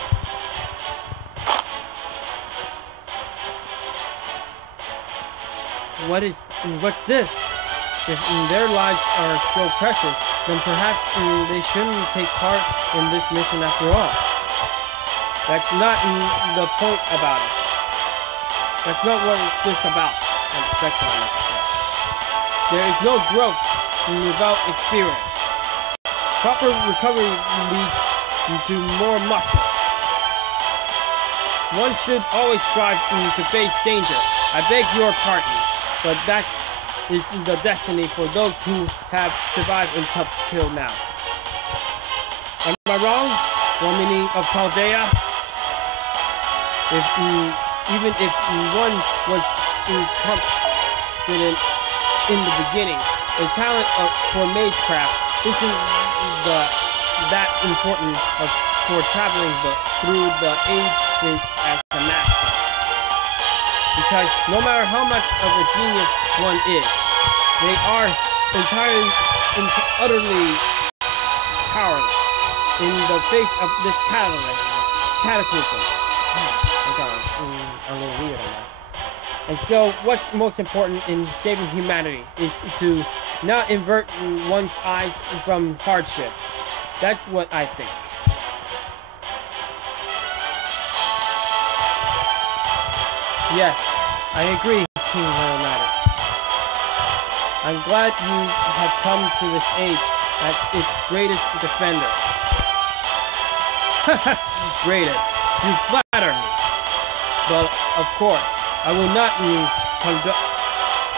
What's this? If their lives are so precious, then perhaps they shouldn't take part in this mission after all. That's not the point about it. That's not what it's this about. That's what I meant to say. There is no growth without experience. Proper recovery leads to more muscle. One should always strive to face danger. I beg your pardon, but that is the destiny for those who have survived until now. Am I wrong, Romini of Chaldea? Even if one was incompetent in the beginning, a talent for magecraft isn't that important for traveling through the ages as a master. Because no matter how much of a genius one is, they are entirely utterly powerless in the face of this cataclysm. I got a little weird on that. And so what's most important in saving humanity is to not invert one's eyes from hardship. That's what I think. Yes, I agree, King Leonidas. I'm glad you have come to this age as its greatest defender. Greatest, you flatter me. But of course, I will not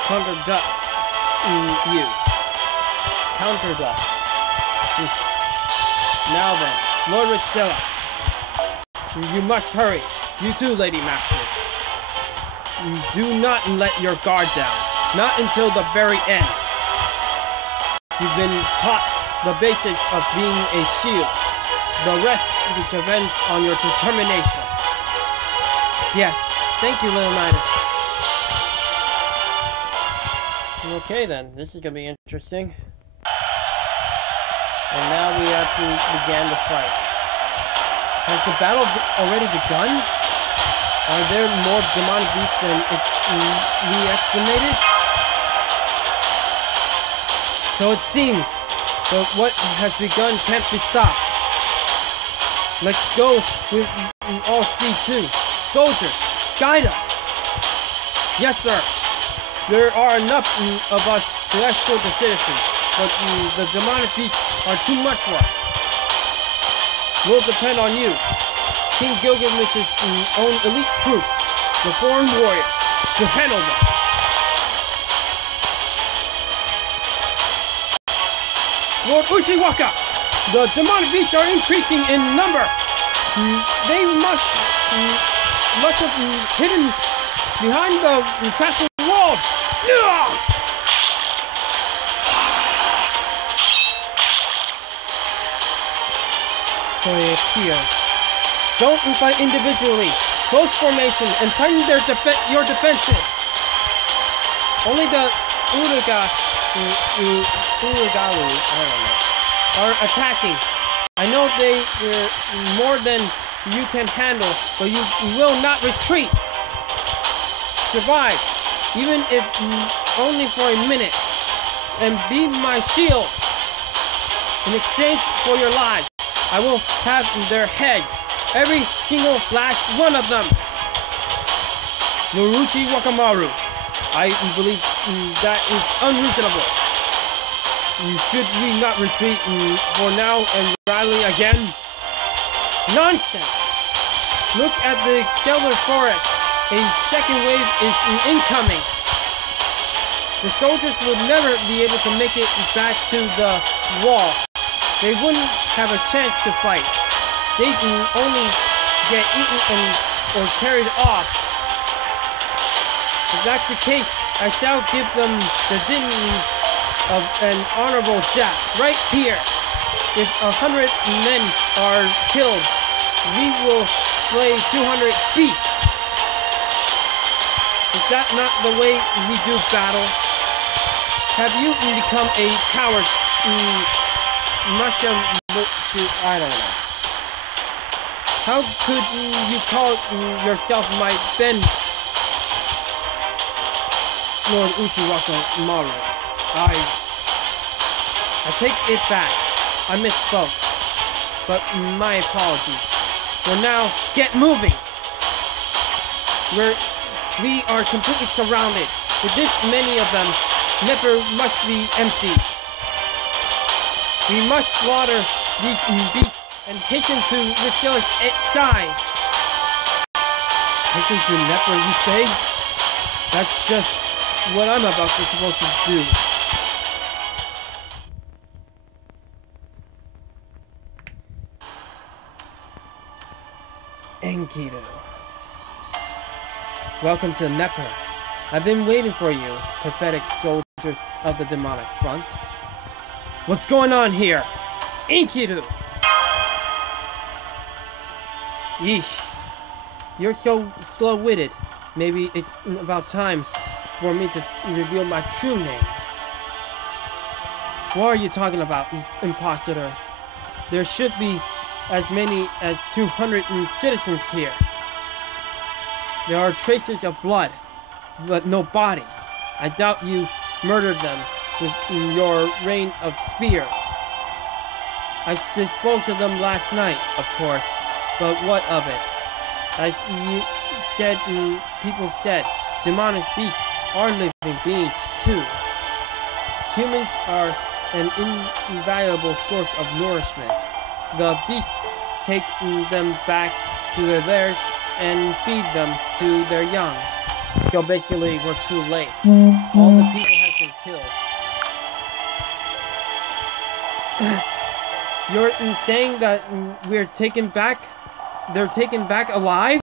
counterduct you. Counterduct. Now then, Lord Richella, you must hurry. You too, Lady Master. Do not let your guard down. Not until the very end. You've been taught the basics of being a shield. The rest depends on your determination. Yes, thank you, Leonidas. Okay then, this is gonna be interesting. And now we actually began the fight. Has the battle already begun? Are there more demonic beasts than we estimated? So it seems, but what has begun can't be stopped. Let's go with all speed too. Soldiers, guide us! Yes, sir. There are enough of us to escort the citizens, but the demonic beasts are too much for us. Will depend on you. King Gilgamesh's own elite troops, the foreign warriors, to handle them. Lord Ushiwaka, the demonic beasts are increasing in number. They must have hidden behind the castle walls. So it appears. Don't fight individually. Close formation and tighten your defenses. Only the Urugaru, are attacking. I know they are more than you can handle, but you will not retreat. Survive, even if only for a minute, and be my shield. In exchange for your lives, I will have their heads. Every single last one of them. Norushi Wakamaru, I believe that is unreasonable. Should we not retreat for now and rally again? Nonsense! Look at the stellar forest. A second wave is incoming. The soldiers would never be able to make it back to the wall. They wouldn't have a chance to fight. They can only get eaten or carried off. If that's the case, I shall give them the dignity of an honorable death right here. If 100 men are killed, we will slay 200 beasts. Is that not the way we do battle? Have you become a coward? I don't know. How could you call yourself my Ben? Lord Ushiwaka Maru. I take it back. I misspoke. But my apologies. For now, get moving. We are completely surrounded. With this many of them, Nipper must be empty. We must slaughter these beasts and hasten to Richilla's side. Hasten to Nipper, you say? That's just what I'm supposed to do. Enkidu. Welcome to Nipper. I've been waiting for you, pathetic soldiers of the demonic front. What's going on here? Enkidu! Yeesh. You're so slow-witted. Maybe it's about time for me to reveal my true name. What are you talking about, impostor? There should be as many as 200 citizens here. There are traces of blood, but no bodies. I doubt you murdered them with your rain of spears. I disposed of them last night, of course, but what of it? As you said, people said, demonic beasts are living beings too. Humans are an invaluable source of nourishment. The beasts take them back to their lairs and feed them to their young. So basically, we're too late. All the people have been killed. You're saying that we're taken back? They're taken back alive?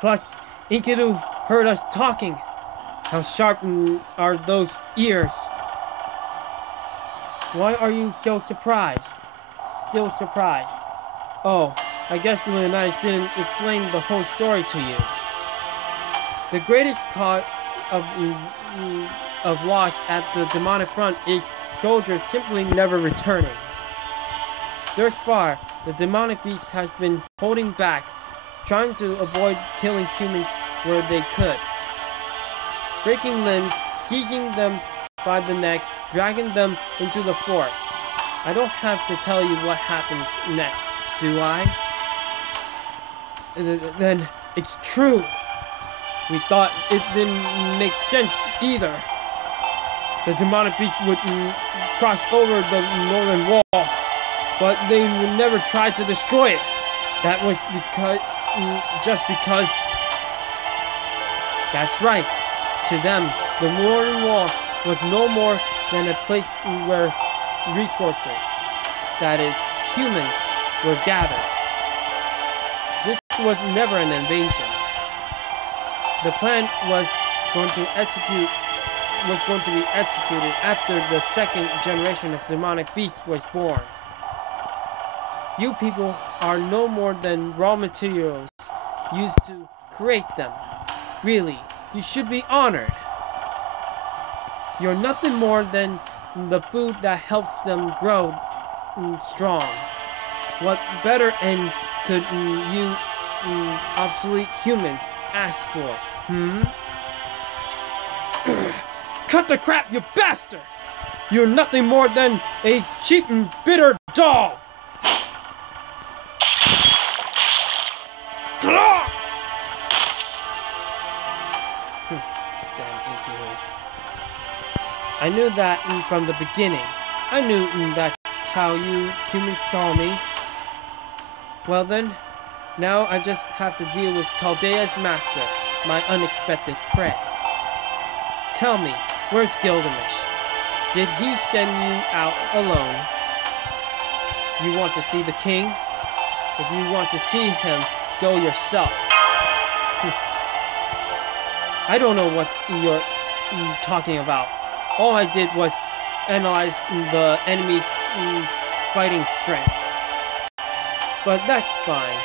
Plus, Enkidu heard us talking. How sharp are those ears? Why are you so surprised? Still surprised? Oh, I guess Leonidas didn't explain the whole story to you. The greatest cause of loss at the demonic front is soldiers simply never returning. Thus far, the demonic beast has been holding back, trying to avoid killing humans where they could. Breaking limbs, seizing them by the neck, dragging them into the forest. I don't have to tell you what happens next, do I? Then it's true. We thought it didn't make sense either. The demonic beast would cross over the northern wall, but they would never try to destroy it. That was just because. That's right. To them, the northern wall was no more than a place where resources, that is, humans, were gathered. This was never an invasion. The plan was going to be executed after the second generation of demonic beasts was born. You people are no more than raw materials used to create them. Really, you should be honored. You're nothing more than the food that helps them grow strong. What better end could you obsolete humans ask for? Cut the crap, you bastard! You're nothing more than a cheap and bitter doll! Damn Enkidu. I knew that from the beginning. I knew that's how you humans saw me. Well then, now I just have to deal with Chaldea's master, my unexpected prey. Tell me, where's Gilgamesh? Did he send you out alone? You want to see the king? If you want to see him, go yourself. I don't know what you're talking about. All I did was analyze the enemy's fighting strength. But that's fine.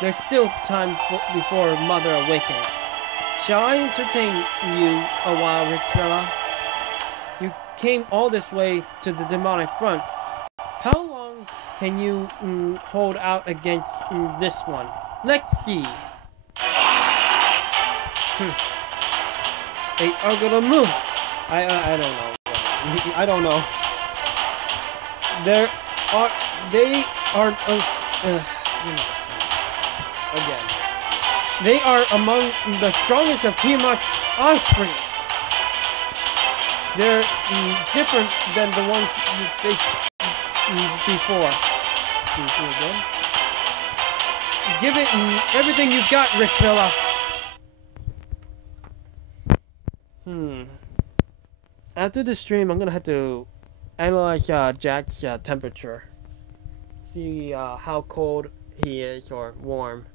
There's still time before Mother awakens. Shall I entertain you a while, Rixella? You came all this way to the demonic front. How long can you hold out against this one? Let's see. They are gonna move. I don't know. I don't know. They are among the strongest of Tiamat's offspring. They're different than the ones you faced before. Excuse me again. Give it everything you got, Rixella. After the stream, I'm gonna have to analyze Jack's temperature. See how cold he is or warm.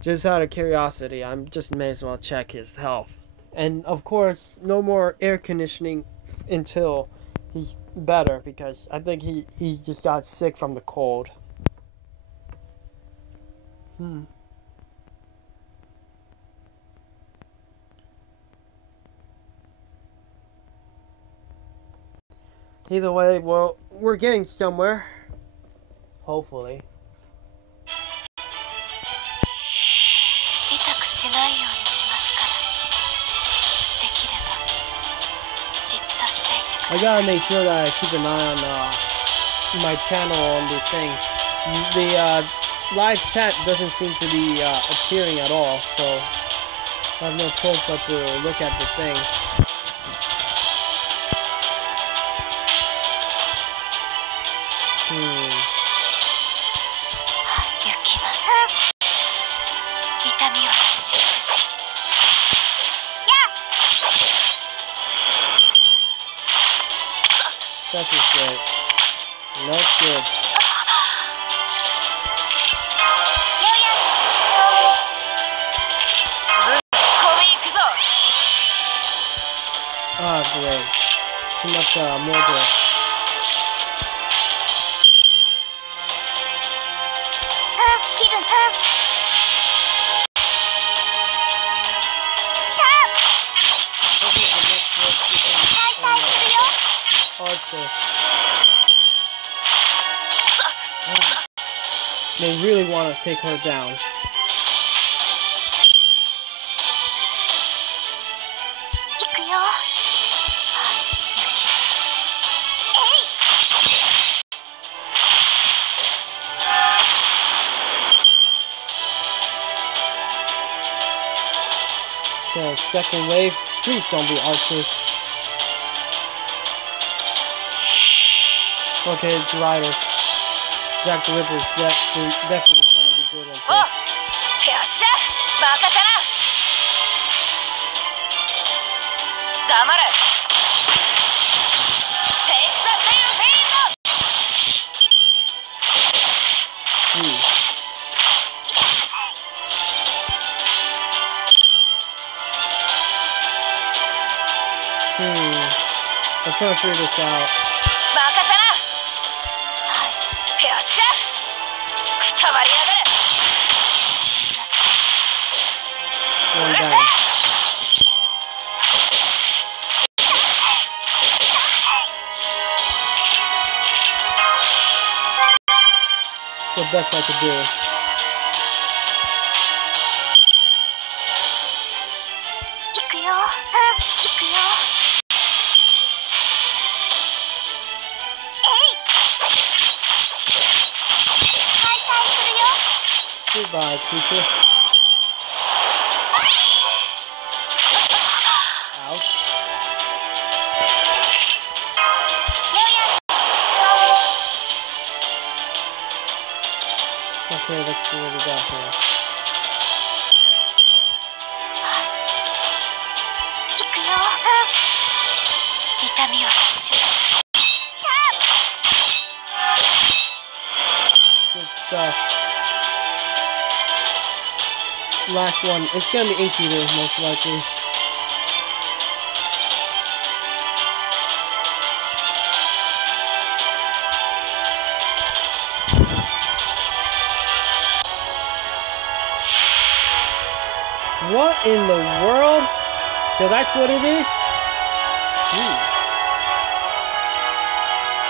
Just out of curiosity, I'm just may as well check his health. And of course, no more air conditioning until he's better, because I think he just got sick from the cold. Either way, well, we're getting somewhere. Hopefully. I gotta make sure that I keep an eye on my channel on the thing. The live chat doesn't seem to be appearing at all, so I have no choice but to look at the thing. That's just great. That's good. Ah, great. Too much more good. Archer. They really want to take her down. Okay, second wave. Please don't be archers. Okay, it's riders. Jack the Ripper's definitely gonna be good at this. I'm trying to figure this out. One down. The best I could do. Goodbye, teacher. Ouch. Okay, let's see what we got here. Good stuff. Last one. It's gonna be Inky though, most likely. What in the world? So that's what it is? Jeez.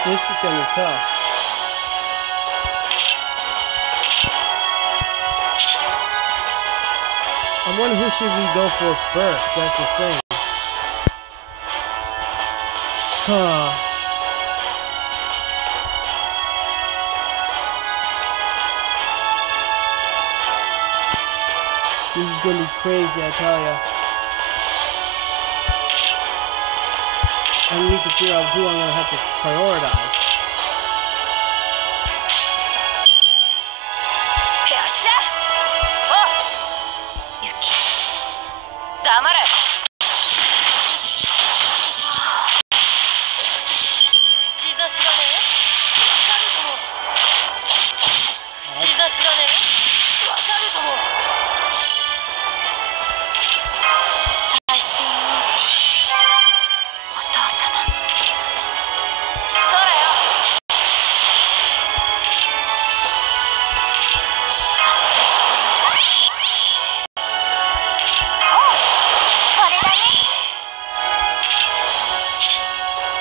This is gonna be tough. I wonder who should we go for first, that's the thing. This is gonna be crazy, I tell ya. I need to figure out who I'm gonna have to prioritize.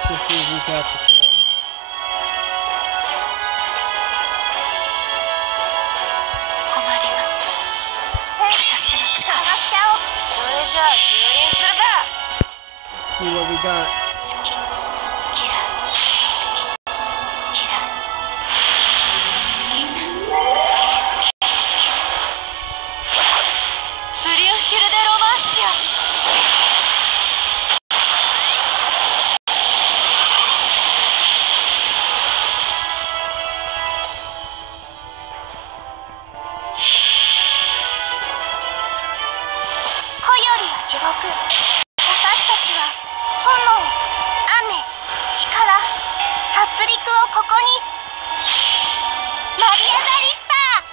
Let's see if we catch a kill. Let's see what we got. 地獄。私たちは炎、雨、火から殺戮をここに。マリア・ダリスター。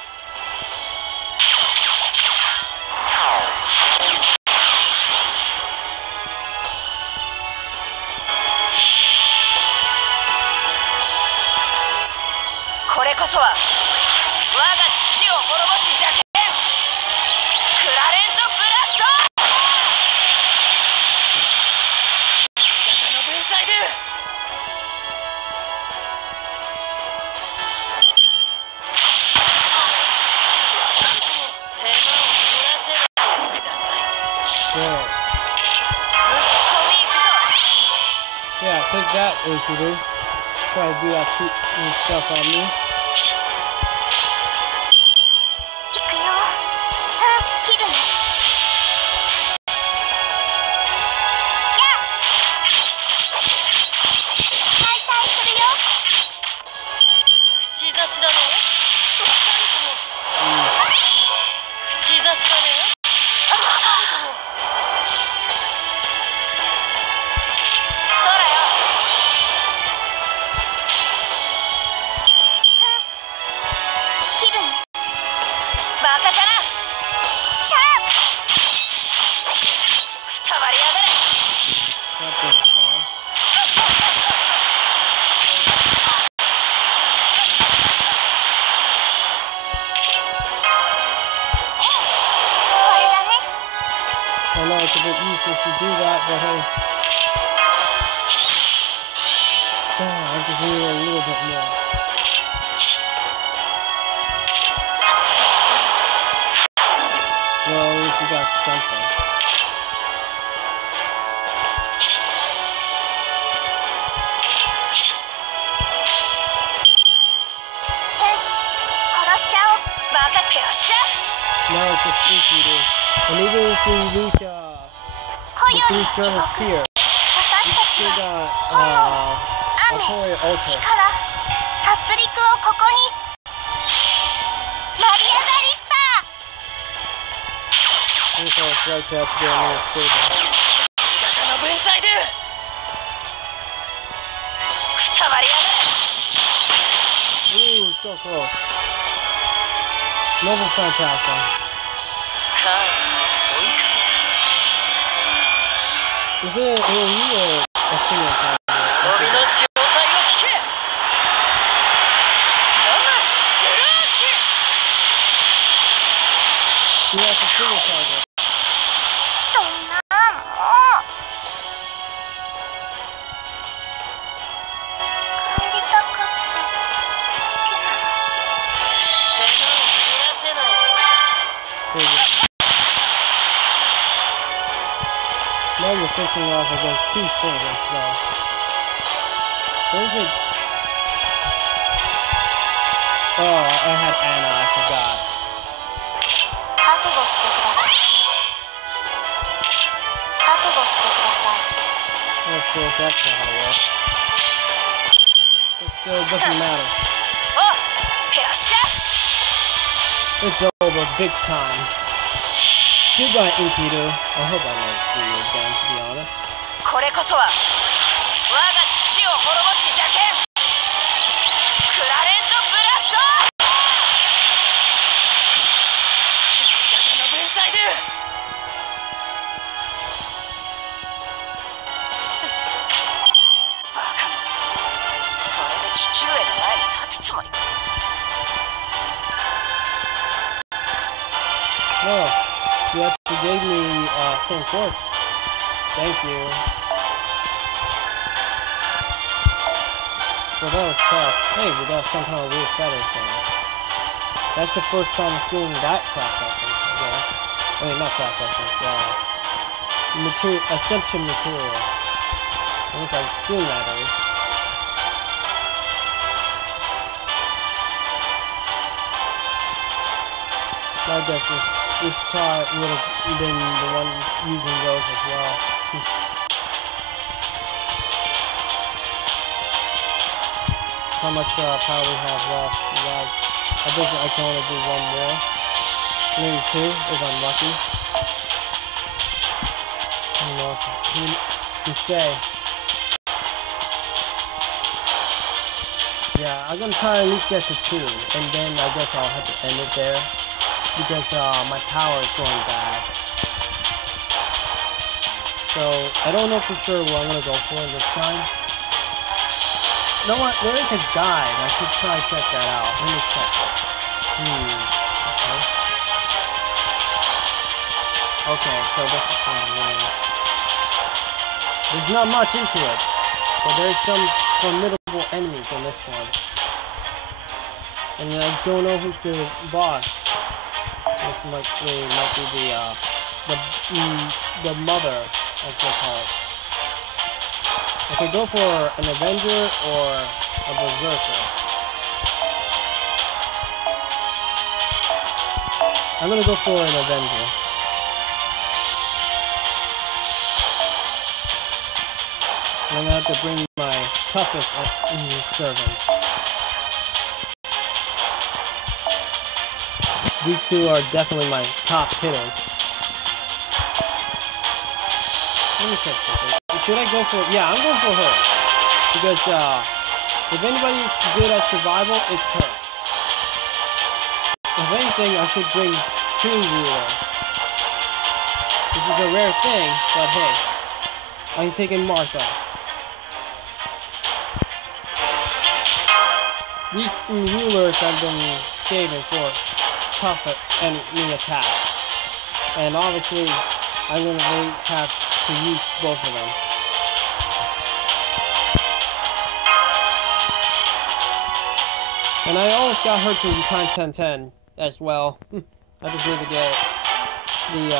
これこそは我が父を滅ぼす邪剣、クラレントブラスト。新潟の分際で手間を取らせないでください。ぶっ込み行くぞ。Yeah, take that, intruder. Try to do that cheat stuff on me. 行くよ。切るね。やっ解体するよ。串刺しだね。串刺しだね。そうだよ。切るね。バカじゃな。シャープ。くたばりやがれ。これだね。I know it's a bit useless to do that, but hey. I just need a little bit more. Well, at least we got something. No, it's just Inky. And even if we reach the 3 servants here, we still got Artillery Altar. 殺戮をここに。マリア・ダリスター。 I think it's right to have to get a little stable. 新潟の分際でくたばりやがれ。 Ooh, so close. Noble Phantasm. Is it a single time? Yeah, it's a single target. そんなもう帰りたかっただけなの。手間を取らせないで。Now you're facing off against 2 singles, though. Where's it? Oh, I had Anna, I forgot. 覚悟してください。覚悟してください。Well, of course, that's not gonna work. But still, it doesn't matter. そう、よっしゃ。 It's over, big time. Goodbye, Inkido. I hope I never see you again, to be honest. これこそは我が父を滅ぼす邪剣、クラレントブラスト。新潟の分際でバカも。それで父上の前に立つつもりか。 No, she actually gave me some quartz. Thank you. Well, that was tough. Hey, we got some kind of weird feather thing. That's the first time seeing that class essence, I guess. I mean, not class essence, ascension material. At least I've seen that at least. I guess Ishtar would have been the one using those as well. How much power we have left? I think I can only do one more. Maybe 2 if I'm lucky. Who knows? Who to say? Yeah, I'm gonna try to at least get to 2, and then I guess I'll have to end it there because my power is going bad. So I don't know for sure what I'm gonna go for this time. You know what? There is a guide. I could try to check that out. Let me check it. Okay. Okay, so this is what it is. There's not much into it, but there's some formidable enemies in this one. And I don't know who's the boss. This might be the mother, as they call it. I could go for an Avenger or a Berserker. I'm gonna go for an Avenger. I'm gonna have to bring my toughest servants. These 2 are definitely my top hitters. Let me check something. Should I go for... Yeah, I'm going for her. Because, if anybody's good at survival, it's her. If anything, I should bring 2 rulers. This is a rare thing, but hey. I'm taking Martha. These rulers I've been saving for tough enemy attacks. And obviously, I'm going to have to use both of them. And I always got her to time 10-10 as well. I just need to get the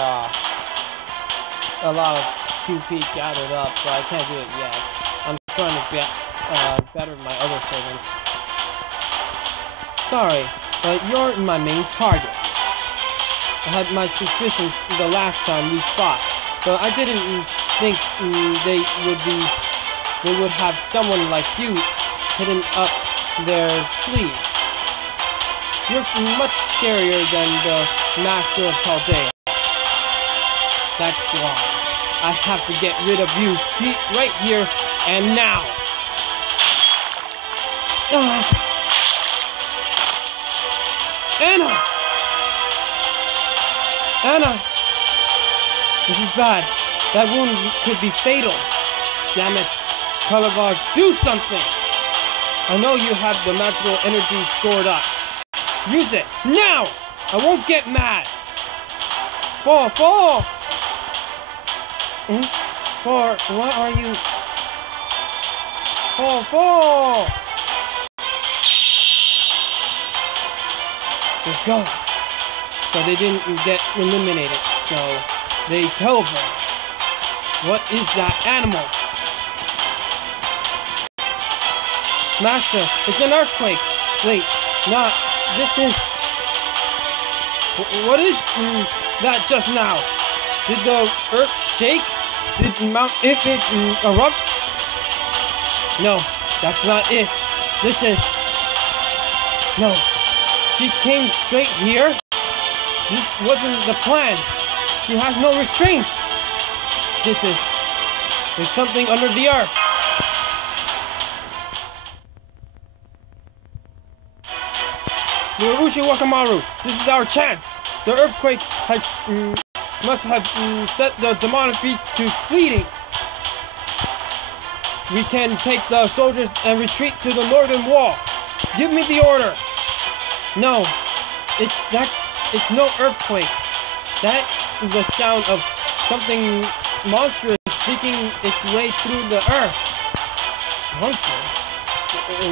a lot of QP gathered up, but I can't do it yet. I'm trying to get better my other servants. Sorry, but you're my main target. I had my suspicions the last time we fought, but I didn't think they would have someone like you hidden up their sleeves. You're much scarier than the Master of Chaldea. That's why I have to get rid of you right here and now. Anna! Anna! This is bad. That wound could be fatal. Damn it. Calabar, do something! I know you have the magical energy stored up. Use it, now! I won't get mad! Fall! For what are you? Fall! They're gone. So they didn't get eliminated, so they teleported. What is that animal? Master, it's an earthquake. Wait, not. This is. What is that just now? Did the earth shake? Did Mount Ifrit erupt? No, that's not it. This is. No. She came straight here? This wasn't the plan. She has no restraint. There's something under the earth. Urushi Wakamaru, this is our chance. The earthquake must have set the demonic beast to fleeing. We can take the soldiers and retreat to the northern wall. Give me the order. No, it's no earthquake. That's the sound of something monstrous digging its way through the earth. Monstrous?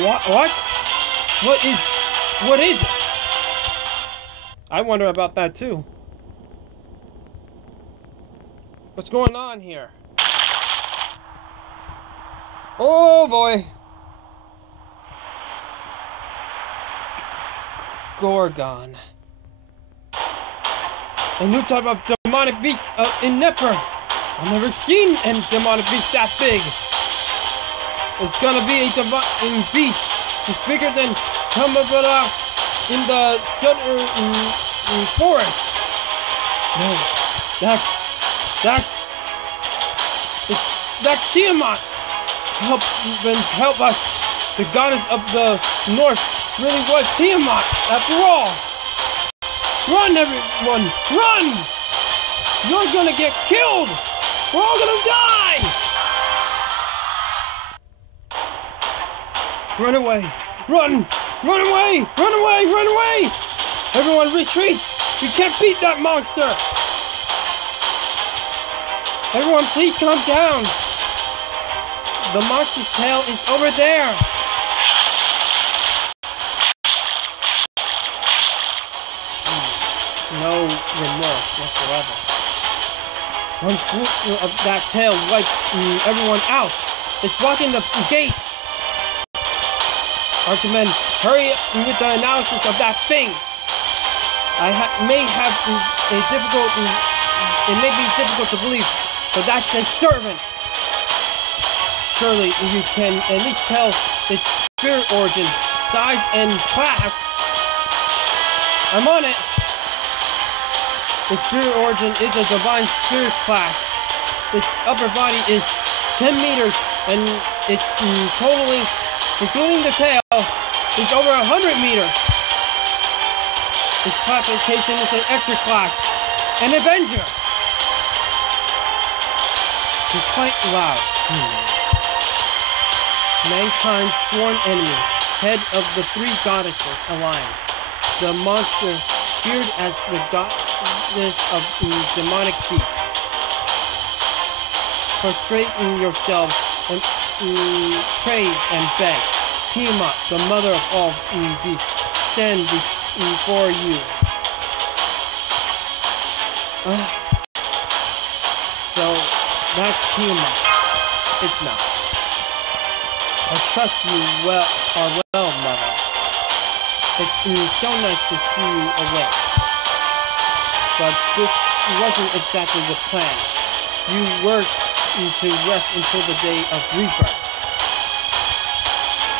What? What is it? I wonder about that too. What's going on here? Oh boy. Gorgon. A new type of demonic beast in Nipper. I've never seen a demonic beast that big. It's gonna be a demonic beast. It's bigger than Kamabara in the center forest. No, that's That's Tiamat! Help us! The goddess of the north really was Tiamat, after all! Run, everyone! Run! You're gonna get killed! We're all gonna die! Run away! Run! Run away! Run away! Run away! Everyone retreat! We can't beat that monster! Everyone please calm down! The monster's tail is over there! No remorse whatsoever. One swoop of that tail wiped everyone out! It's blocking the gate! Archermen, hurry with the analysis of that thing! It may be difficult to believe, but that's a servant! Surely you can at least tell its spirit origin, size, and class. I'm on it! Its spirit origin is a divine spirit class. Its upper body is 10 meters, and its totaling, including the tail, is over 100 meters. Its classification is an extra class, an Avenger. You're quite loud, humans. Mankind's sworn enemy, head of the Three Goddesses Alliance. The monster feared as the goddess of demonic beasts. Prostrate yourselves and pray and beg. Tiamat, the mother of all beasts, stand before you. So, that's Tiamat. It's not. I trust you well, Mother. It's so nice to see you awake. But this wasn't exactly the plan. You were to rest until the day of rebirth.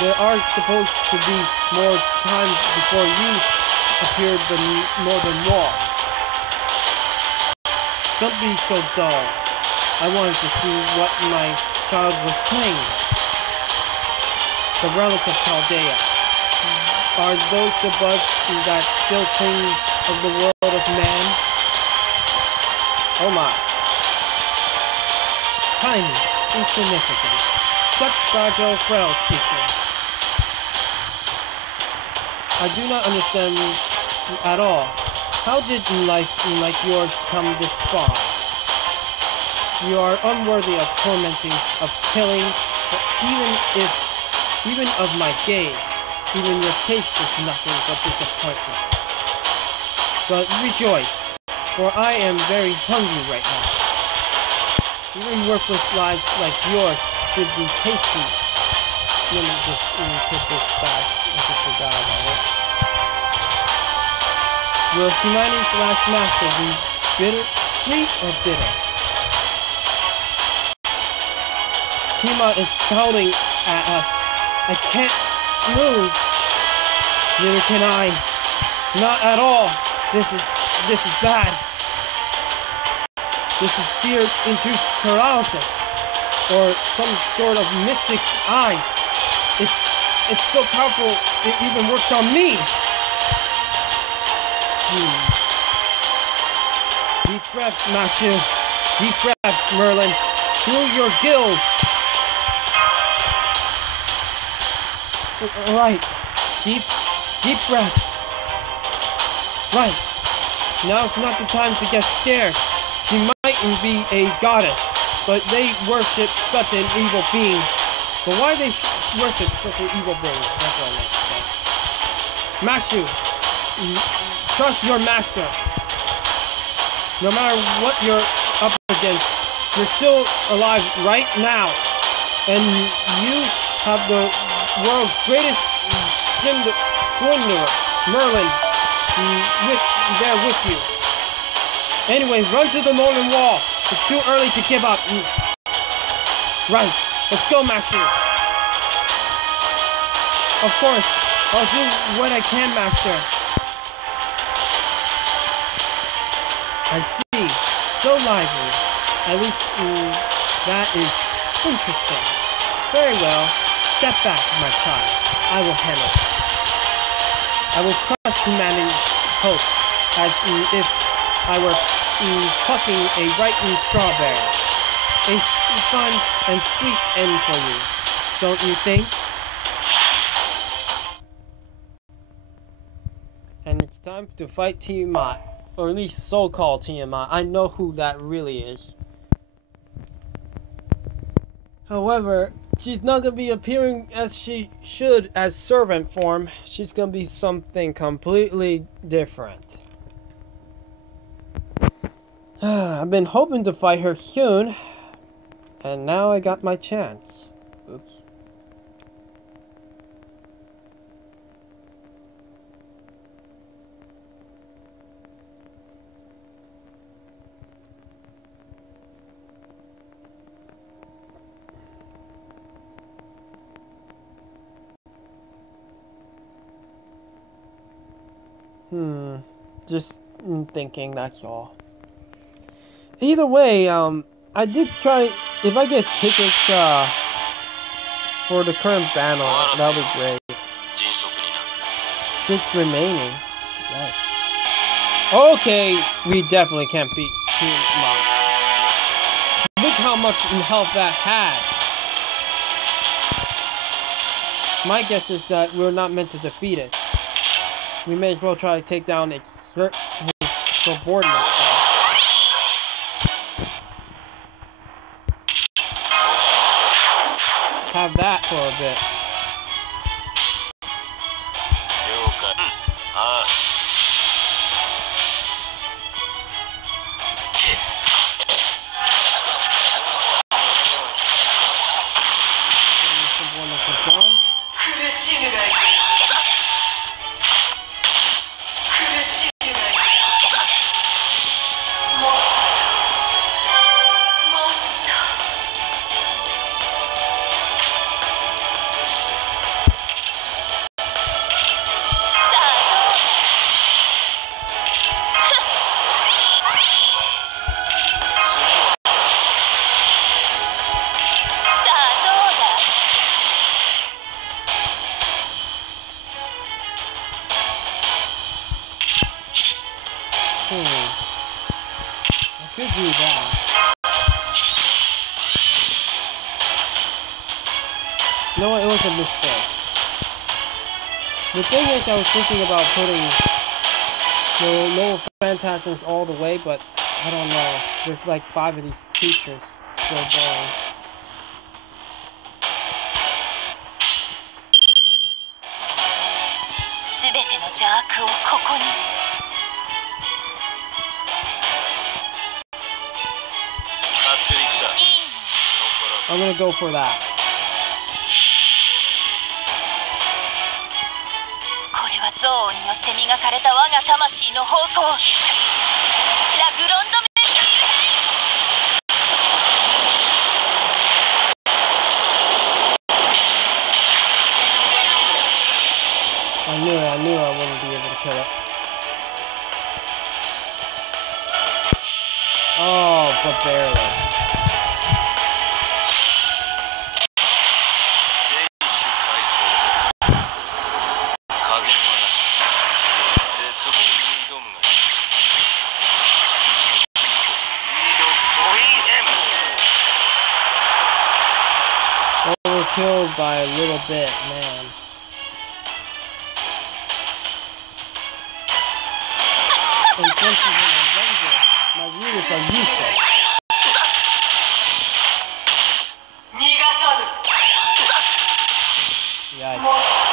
There are supposed to be more times before you appeared the northern wall. Don't be so dull. I wanted to see what my child was playing with. The relics of Chaldea. Are those the bugs that still cling of the world of man? Oh my. Tiny, insignificant, such fragile, frail creatures. I do not understand at all. How did life like yours come this far? You are unworthy of tormenting, of killing, even of my gaze. Even your taste is nothing but disappointment. But rejoice, for I am very hungry right now. Even worthless lives like yours should be tasty. Let me just put this back. I just forgot about it. Will humanity's last master be bitter, sweet, or bitter? Tiamat is scowling at us. I can't move. Neither can I. Not at all. This is bad. This is fear-induced paralysis, or some sort of mystic eyes. It's so powerful it even works on me. Deep breaths, Mashu. Deep breaths, Merlin. Through your gills. Right. Deep breaths. Right. Now it's not the time to get scared. She mightn't be a goddess, but they worship such an evil being. But why they worship such an evil being? That's what I like to say. Mashu, trust your master. No matter what you're up against, you're still alive right now. And you have the world's greatest swindler, Merlin, there with you. Anyway, run to the northern wall. It's too early to give up. Right. Let's go, Master. Of course. I'll do what I can, Master. I see. So lively. At least That is interesting. Very well. Step back, my child. I will handle this. I will crush humanity's hope as if I were plucking a ripened strawberry. A fun and sweet end for you, don't you think? And it's time to fight Tiamat, or at least so-called Tiamat. I know who that really is. However, she's not gonna be appearing as she should as servant form. She's gonna be something completely different. I've been hoping to fight her soon, and now I got my chance. Oops. Just thinking, that's all. Either way, I did try, if I get tickets, for the current battle, that'll be great. 6 remaining. Yikes. Okay, we definitely can't beat Team Mom. Look how much health that has. My guess is that we're not meant to defeat it. We may as well try to take down his subordinates. Have that for a bit. Subordinates is gone. I could do that. No, it was a mistake. The thing is, I was thinking about putting the lower phantasms all the way, but I don't know. There's like 5 of these creatures still going. I'm gonna go for that. I knew I wouldn't be able to kill it. Oh, but barely. Overkilled by a little bit, man. And since he's an Avenger, my rulers are useless. Yikes.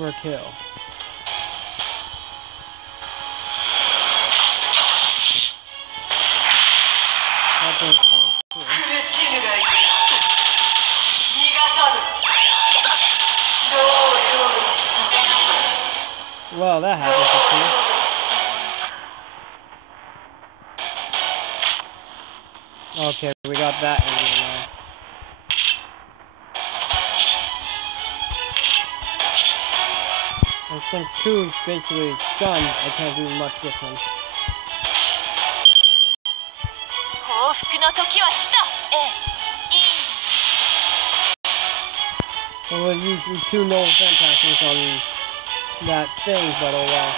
overkill. That thing's gone too. Well, that happens to see. Okay, we got that in here now. And since Ku's basically stunned, I can't do much with him. Well, we're using 2 null phantasms on that thing, but oh well.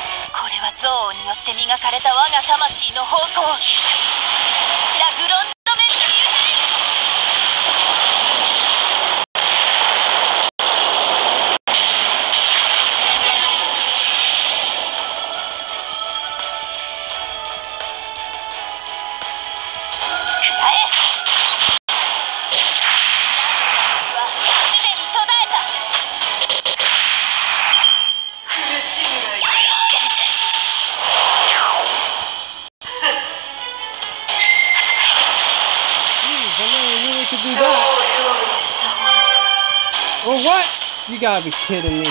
Well, what? You gotta be kidding me.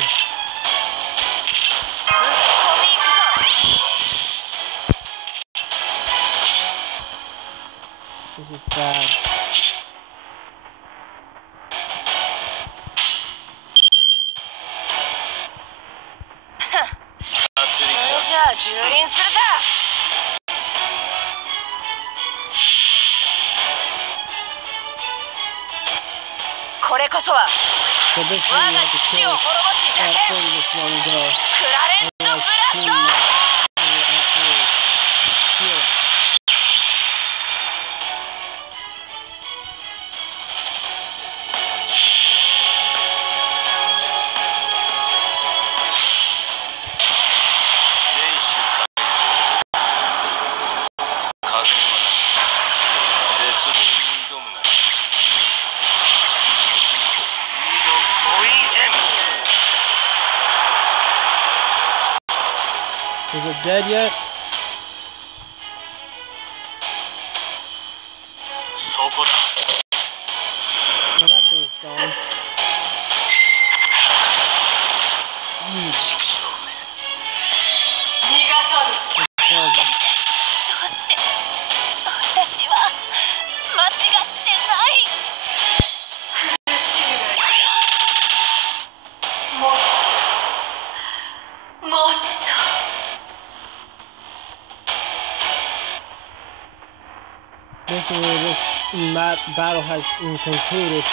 This is bad. So basically, you have to kill that thing this one go. Otherwise, team will actually kill it. Is it dead yet? Well, that thing's gone. Basically, this battle has been concluded.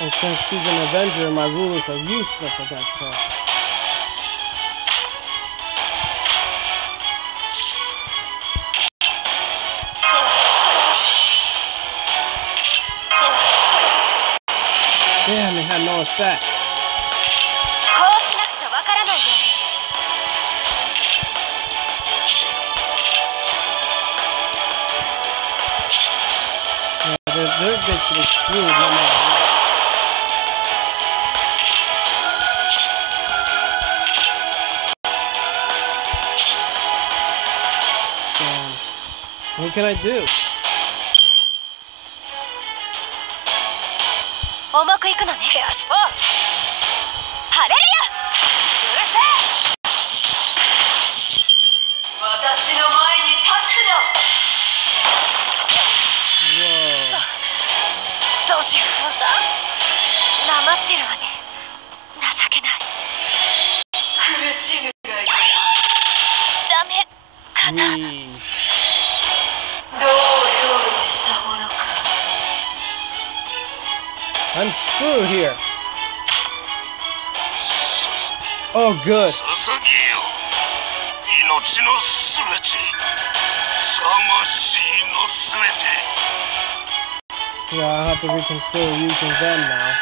And since she's an Avenger, my rulers are useless against her. Damn, it had no effect. They're basically screwed no matter what. What can I do? I'm screwed here. Oh, good. Yeah, I'll have to reconsider using them now.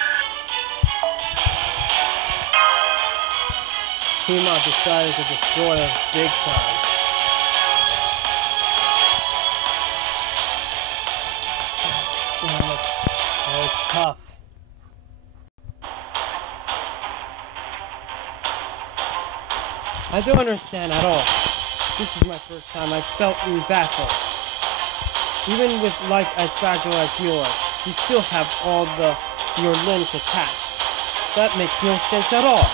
Team-Up decided to destroy us big time. Damn it. That was tough. I don't understand at all. This is my first time I felt baffled. Even with life as fragile as yours, you still have all your limbs attached. That makes no sense at all.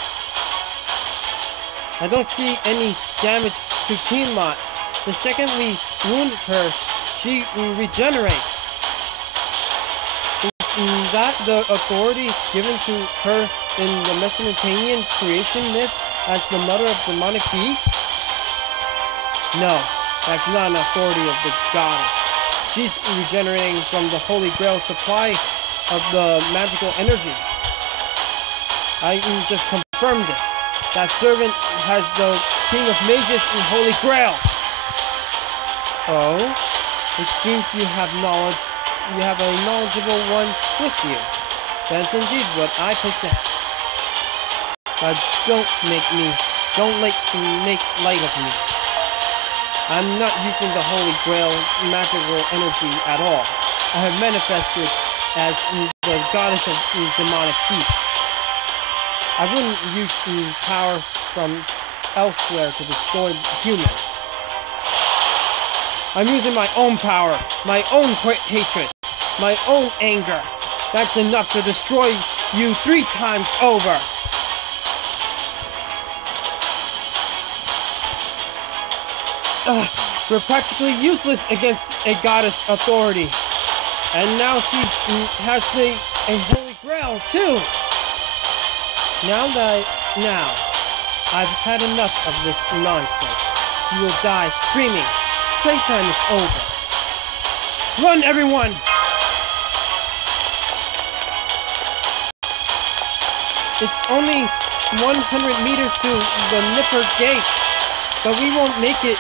I don't see any damage to Tiamat. The second we wound her, she regenerates. Is that the authority given to her in the Mesopotamian creation myth as the mother of demonic beasts? No, that's not an authority of the goddess. She's regenerating from the Holy Grail supply of the magical energy. I just confirmed it. That servant has the King of Mages and Holy Grail. Oh? It seems you have knowledge. You have a knowledgeable one with you. That's indeed what I possess. But don't make light of me. I'm not using the Holy Grail magical energy at all. I have manifested as the goddess of demonic beasts. I wouldn't use power from elsewhere to destroy humans. I'm using my own power, my own hatred, my own anger. That's enough to destroy you 3 times over. We're practically useless against a goddess authority. And now she has a Holy Grail too. Now I've had enough of this nonsense. You will die screaming. Playtime is over. Run, everyone! It's only 100 meters to the Nipper Gate, but we won't make it.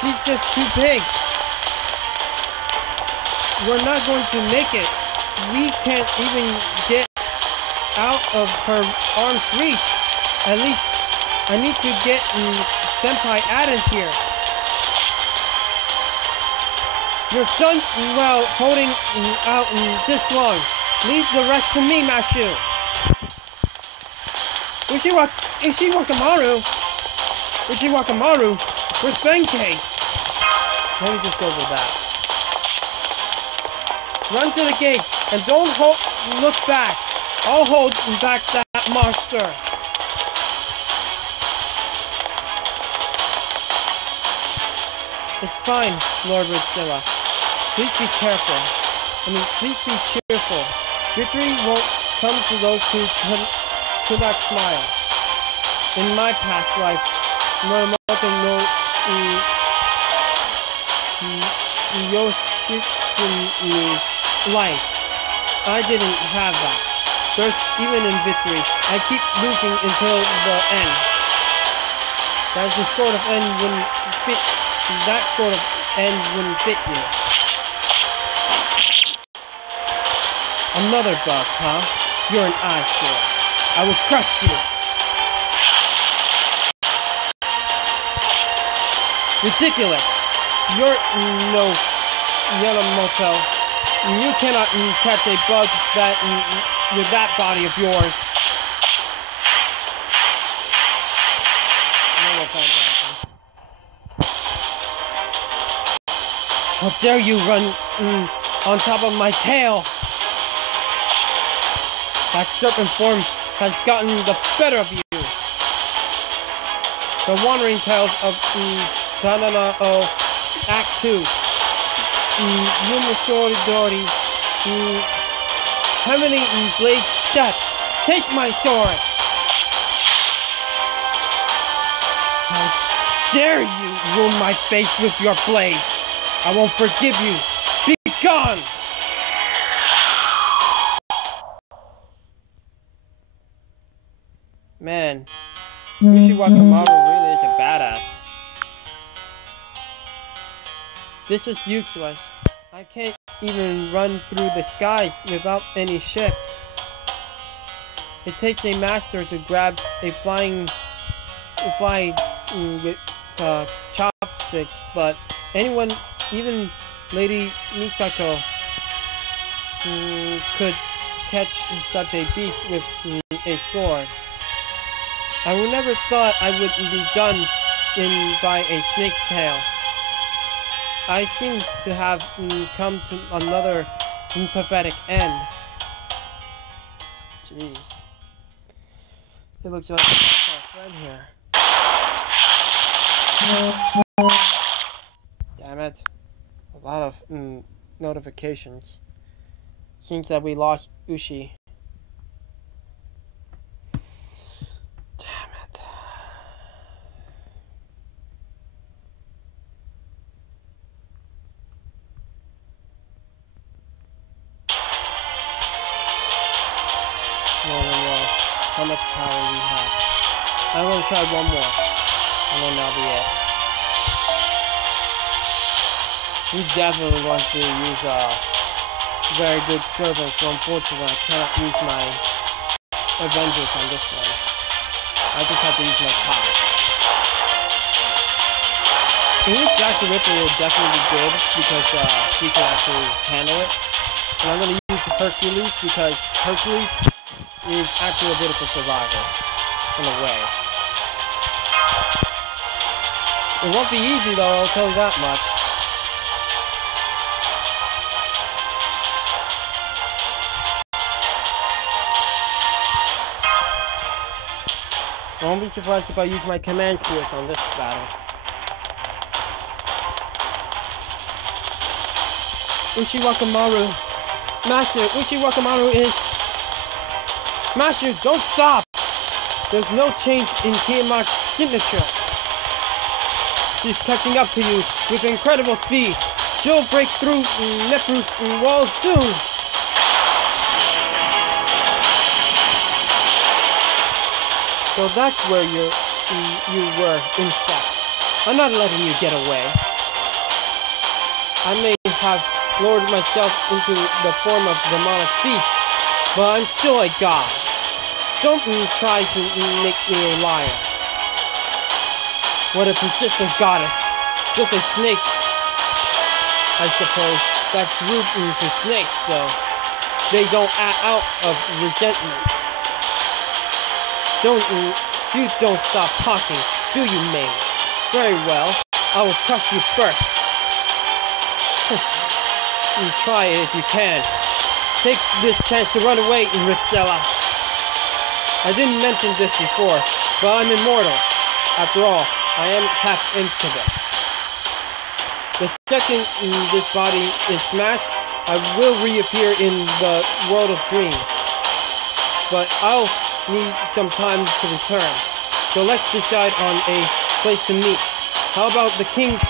She's just too big. We're not going to make it. We can't even get out of her arm's reach. At least I need to get Senpai out of here. You're done well holding out this long. Leave the rest to me, Mashu. Ushiwakamaru? Where's Benkei? Let me just go over that. Run to the gate and don't look back. I'll hold back that monster. It's fine, Lord Ridzilla. Please be careful. Please be cheerful. Victory won't come to those who could not smile. In my past life, Muramoto no Yoshitsune life, I didn't have that. Even in victory, I keep losing until the end. That sort of end wouldn't fit you. Another bug, huh? You're an eyesore. I will crush you. Ridiculous. You're no Yamamoto. You cannot catch a bug with that body of yours. How dare you run on top of my tail? That serpent form has gotten the better of you. The Wandering Tales of Sananao Act 2. Yumasoridori. Heavenly Blade Steps. Take my sword! How dare you wound my face with your blade! I won't forgive you! Be gone! Man, Ushiwakamaru really is a badass. This is useless. I can't even run through the skies without any ships. It takes a master to grab a fly with chopsticks, but anyone, even Lady Misako, could catch such a beast with a sword. I would never thought I would be done by a snake's tail. I seem to have come to another pathetic end. Jeez. It looks like our friend here. Damn it. A lot of notifications. Seems that we lost Ushi. Damn it. Well, how much power we have. I'm gonna try one more, and then that'll be it. We definitely want to use very good servants, but unfortunately I cannot use my Avengers on this one. I just have to use my top. I think Jack the Ripper will definitely be good because she can actually handle it. And I'm going to use Hercules because Hercules is actually a bit of a survivor, in a way. It won't be easy though, I'll tell you that much. I won't be surprised if I use my command spheres on this battle. Ushiwakamaru. Master, Ushiwakamaru is... Master, don't stop! There's no change in Tiamat's signature. She's catching up to you with incredible speed. She'll break through Nepru's walls soon. So that's where you were, insect. I'm not letting you get away. I may have lowered myself into the form of demonic beast, but I'm still a god. Don't try to make me a liar. What a persistent goddess. Just a snake, I suppose. That's rude to snakes, though. They don't act out of resentment. You don't stop talking, do you, maid? Very well, I will crush you first. Try it if you can. Take this chance to run away, Ritzella. I didn't mention this before, but I'm immortal. After all, I am half incubus. The second this body is smashed, I will reappear in the world of dreams. But I'll need some time to return. So let's decide on a place to meet. How about the king's...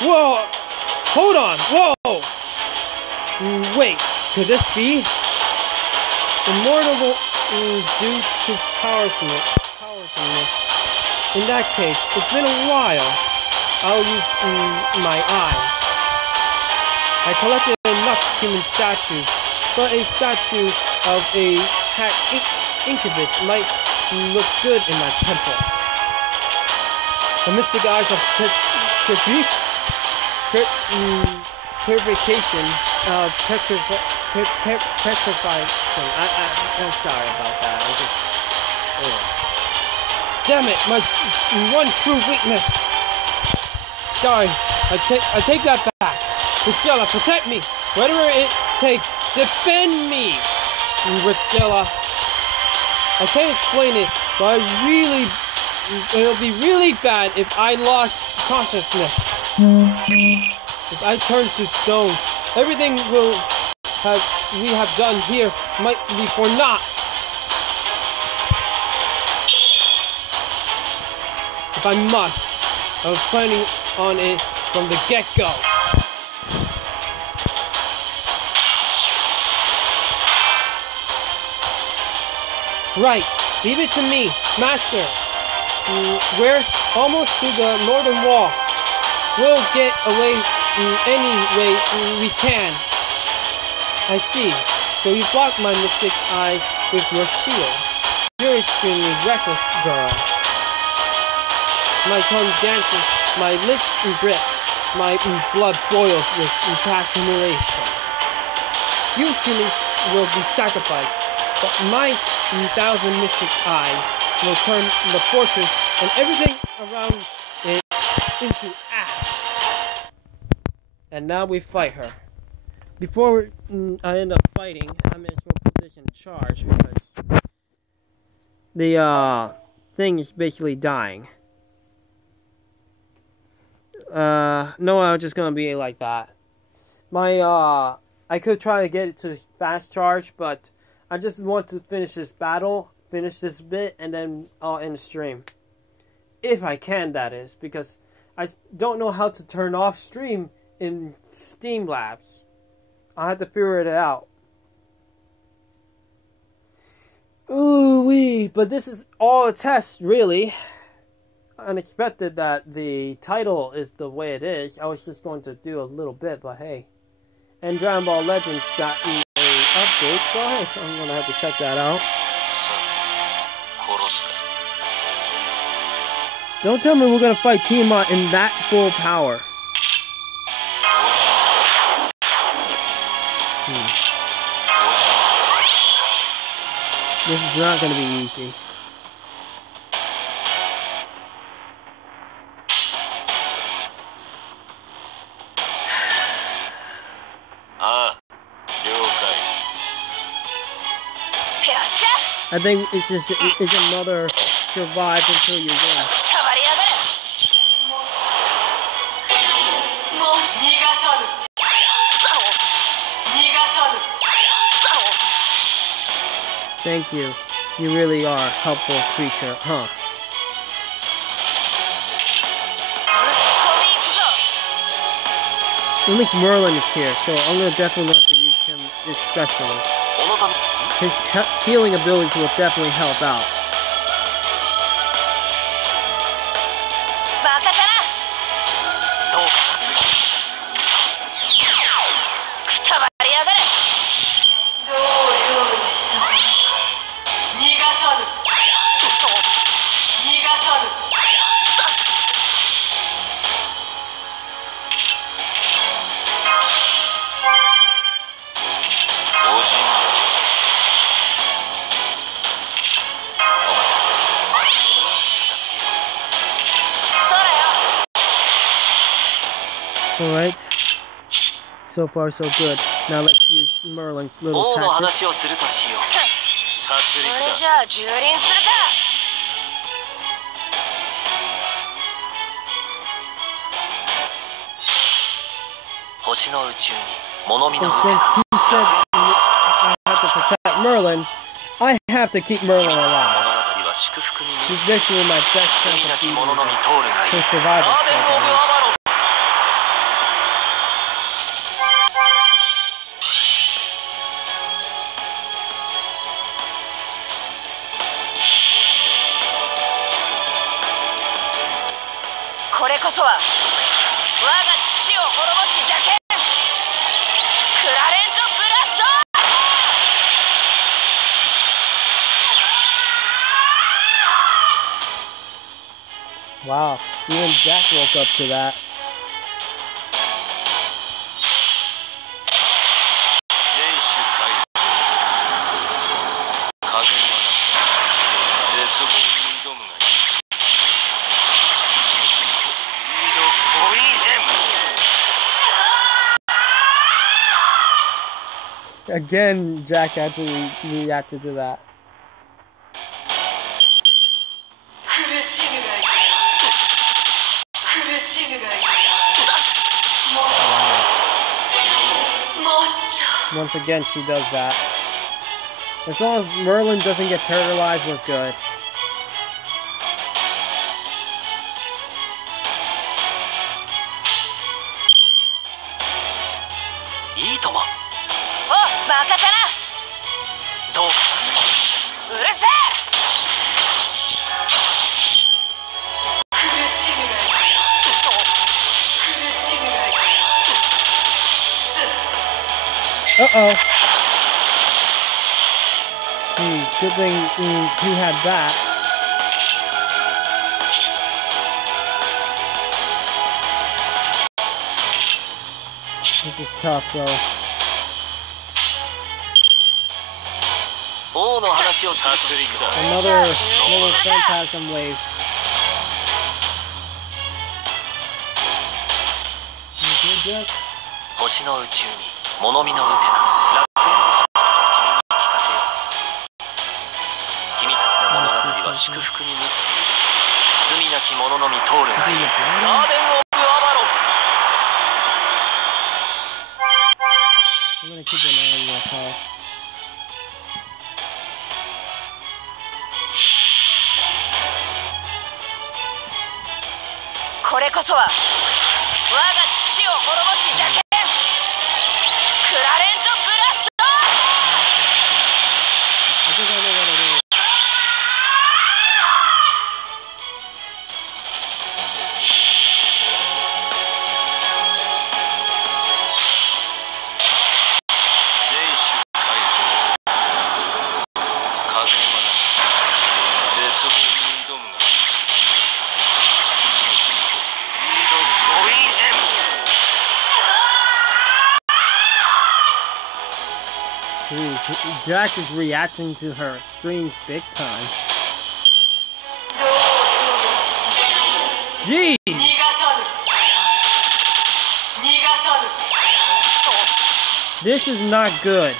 Whoa! Hold on! Whoa! Wait, could this be? Immortal due to powerlessness. In that case, it's been a while. I'll use my eyes. I collected enough human statues, but a statue of a hat incubus might look good in my temple. Amidst the guise of purification, petrification. I'm sorry about that. I'm just... Damn it! My one true weakness. Sorry. I take that back. Ritzella, protect me. Whatever it takes, defend me. Ritzella. I can't explain it, but it'll be really bad if I lost consciousness. If I turn to stone, everything we have done here might be for naught. If I must, I was planning on it from the get-go. Right, leave it to me, Master. We're almost to the northern wall. We'll get away any way we can. I see. So you block my mystic eyes with your shield. You're extremely reckless, girl. My tongue dances, my lips drip, my blood boils with fascination. You humans will be sacrificed. but my 1,000 mystic eyes will turn the fortress and everything around it into ash. And now we fight her. Before I end up fighting, I may as well put this in charge because the thing is basically dying. No, I'm just gonna be like that. I could try to get it to fast charge, but I just want to finish this battle, finish this bit, and then I'll end the stream. If I can, that is, because I don't know how to turn off stream in Steam Labs. I'll have to figure it out. Ooh wee, but this is all a test, really. Unexpected that the title is the way it is. I was just going to do a little bit, but hey. And Dragon Ball Legends got an update, so hey, I'm gonna have to check that out. Don't tell me we're gonna fight Tiamat in that full power. This is not gonna be easy. I think it's another survive until you win. Thank you. You really are a helpful creature, huh? At least Merlin is here, so I'm gonna definitely have to use him especially. His healing abilities will definitely help out. Alright. So far so good. Now let's use Merlin's little tactic. And since he said I have to protect Merlin, I have to keep Merlin alive. He's basically my best chance of beating his survival sake. Wow, even Jack woke up to that. Again, Jack actually reacted to that. Once again, she does that. As long as Merlin doesn't get paralyzed, we're good. Uh-oh. Jeez, good thing he had that. This is tough, though. Another little phantasm wave. You good, Jack? 星の宇宙に物見のウテナ楽園の話を君に聞かせよう。君たちの物語は祝福に満ちている。罪なき者のみ通るがいい。ガーデン・オブ・アバロン。 I'm gonna keep an eye on your house. これこそは我が父を滅ぼす邪剣クラレント・ブラスト。 I think I know what it is. ジェイシュ解放。風はなし。絶望に挑むが。Jeez, Jack is reacting to her screams big time. Jeez! This is not good.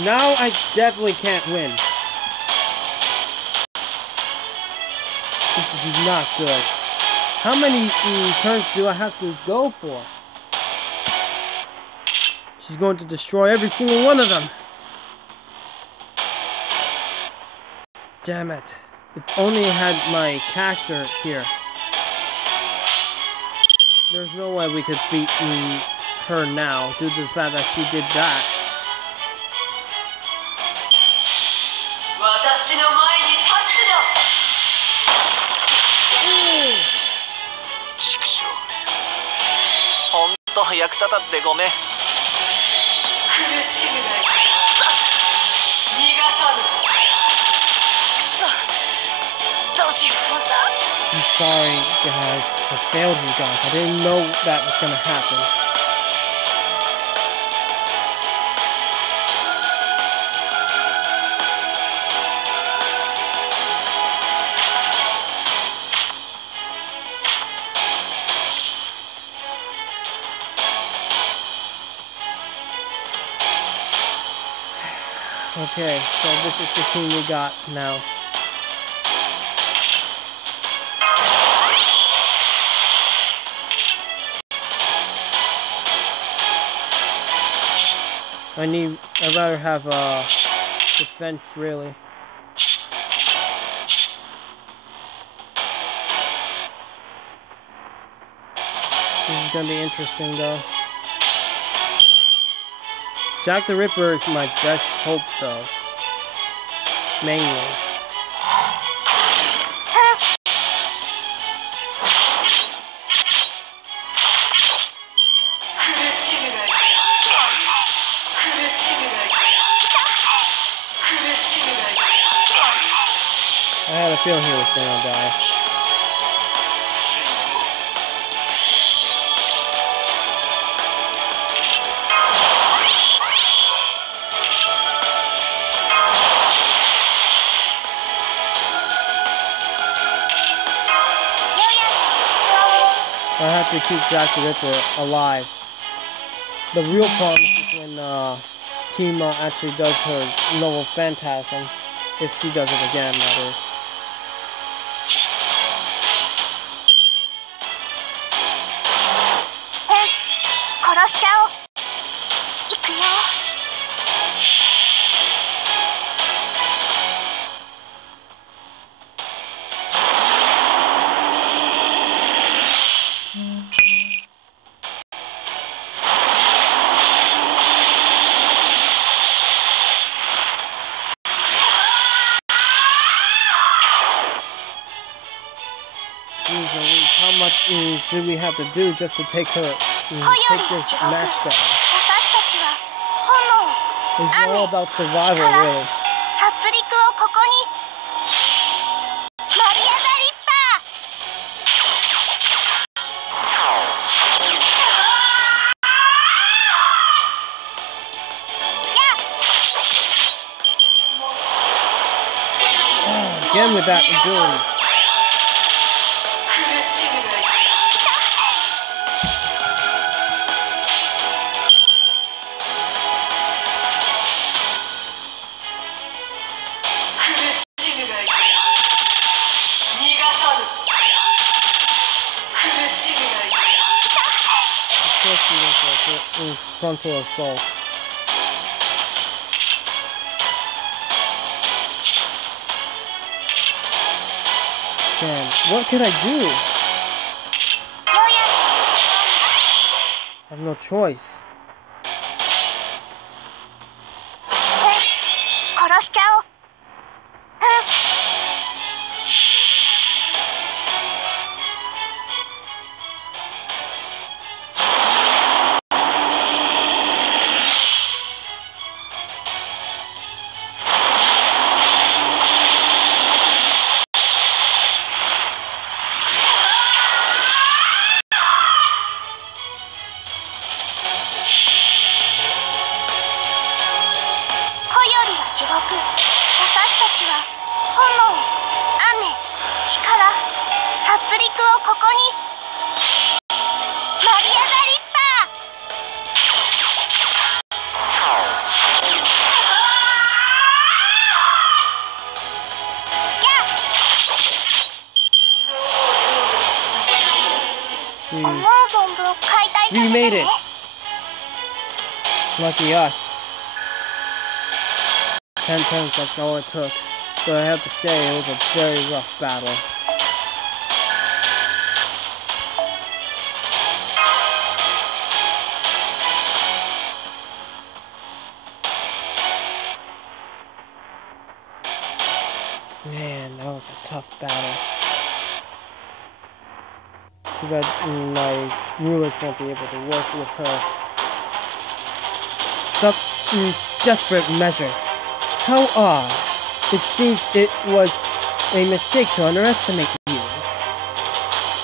Now I definitely can't win. This is not good. How many turns do I have to go for? She's going to destroy every single one of them. Damn it. If only I had my caster here. There's no way we could beat her now due to the fact that she did that. I'm sorry, guys. I failed you guys. I didn't know that was gonna happen. Okay, so this is the team we got now. I'd rather have defense, really. This is gonna be interesting, though. Jack the Ripper is my best hope, though. Mainly. I had a feeling he was gonna die. I have to keep Jack the Ripper alive. The real problem is when Team actually does her novel Phantasm. If she does it again, that is. How much do we have to do just to take her, take this match down? It's all about survival, really. done with that ability. Frontal assault. Damn, what could I do? I have no choice. 殺しちゃおう。地獄、私たちは炎、雨、力、殺戮をここにマリア・ザ・リッパー。思う存分解体させてね。 We made it. Lucky us. 10 turns, that's all it took. But I have to say, it was a very rough battle. Man, that was a tough battle. Too bad my rulers won't be able to work with her. Such desperate measures. How odd. It seems it was a mistake to underestimate you.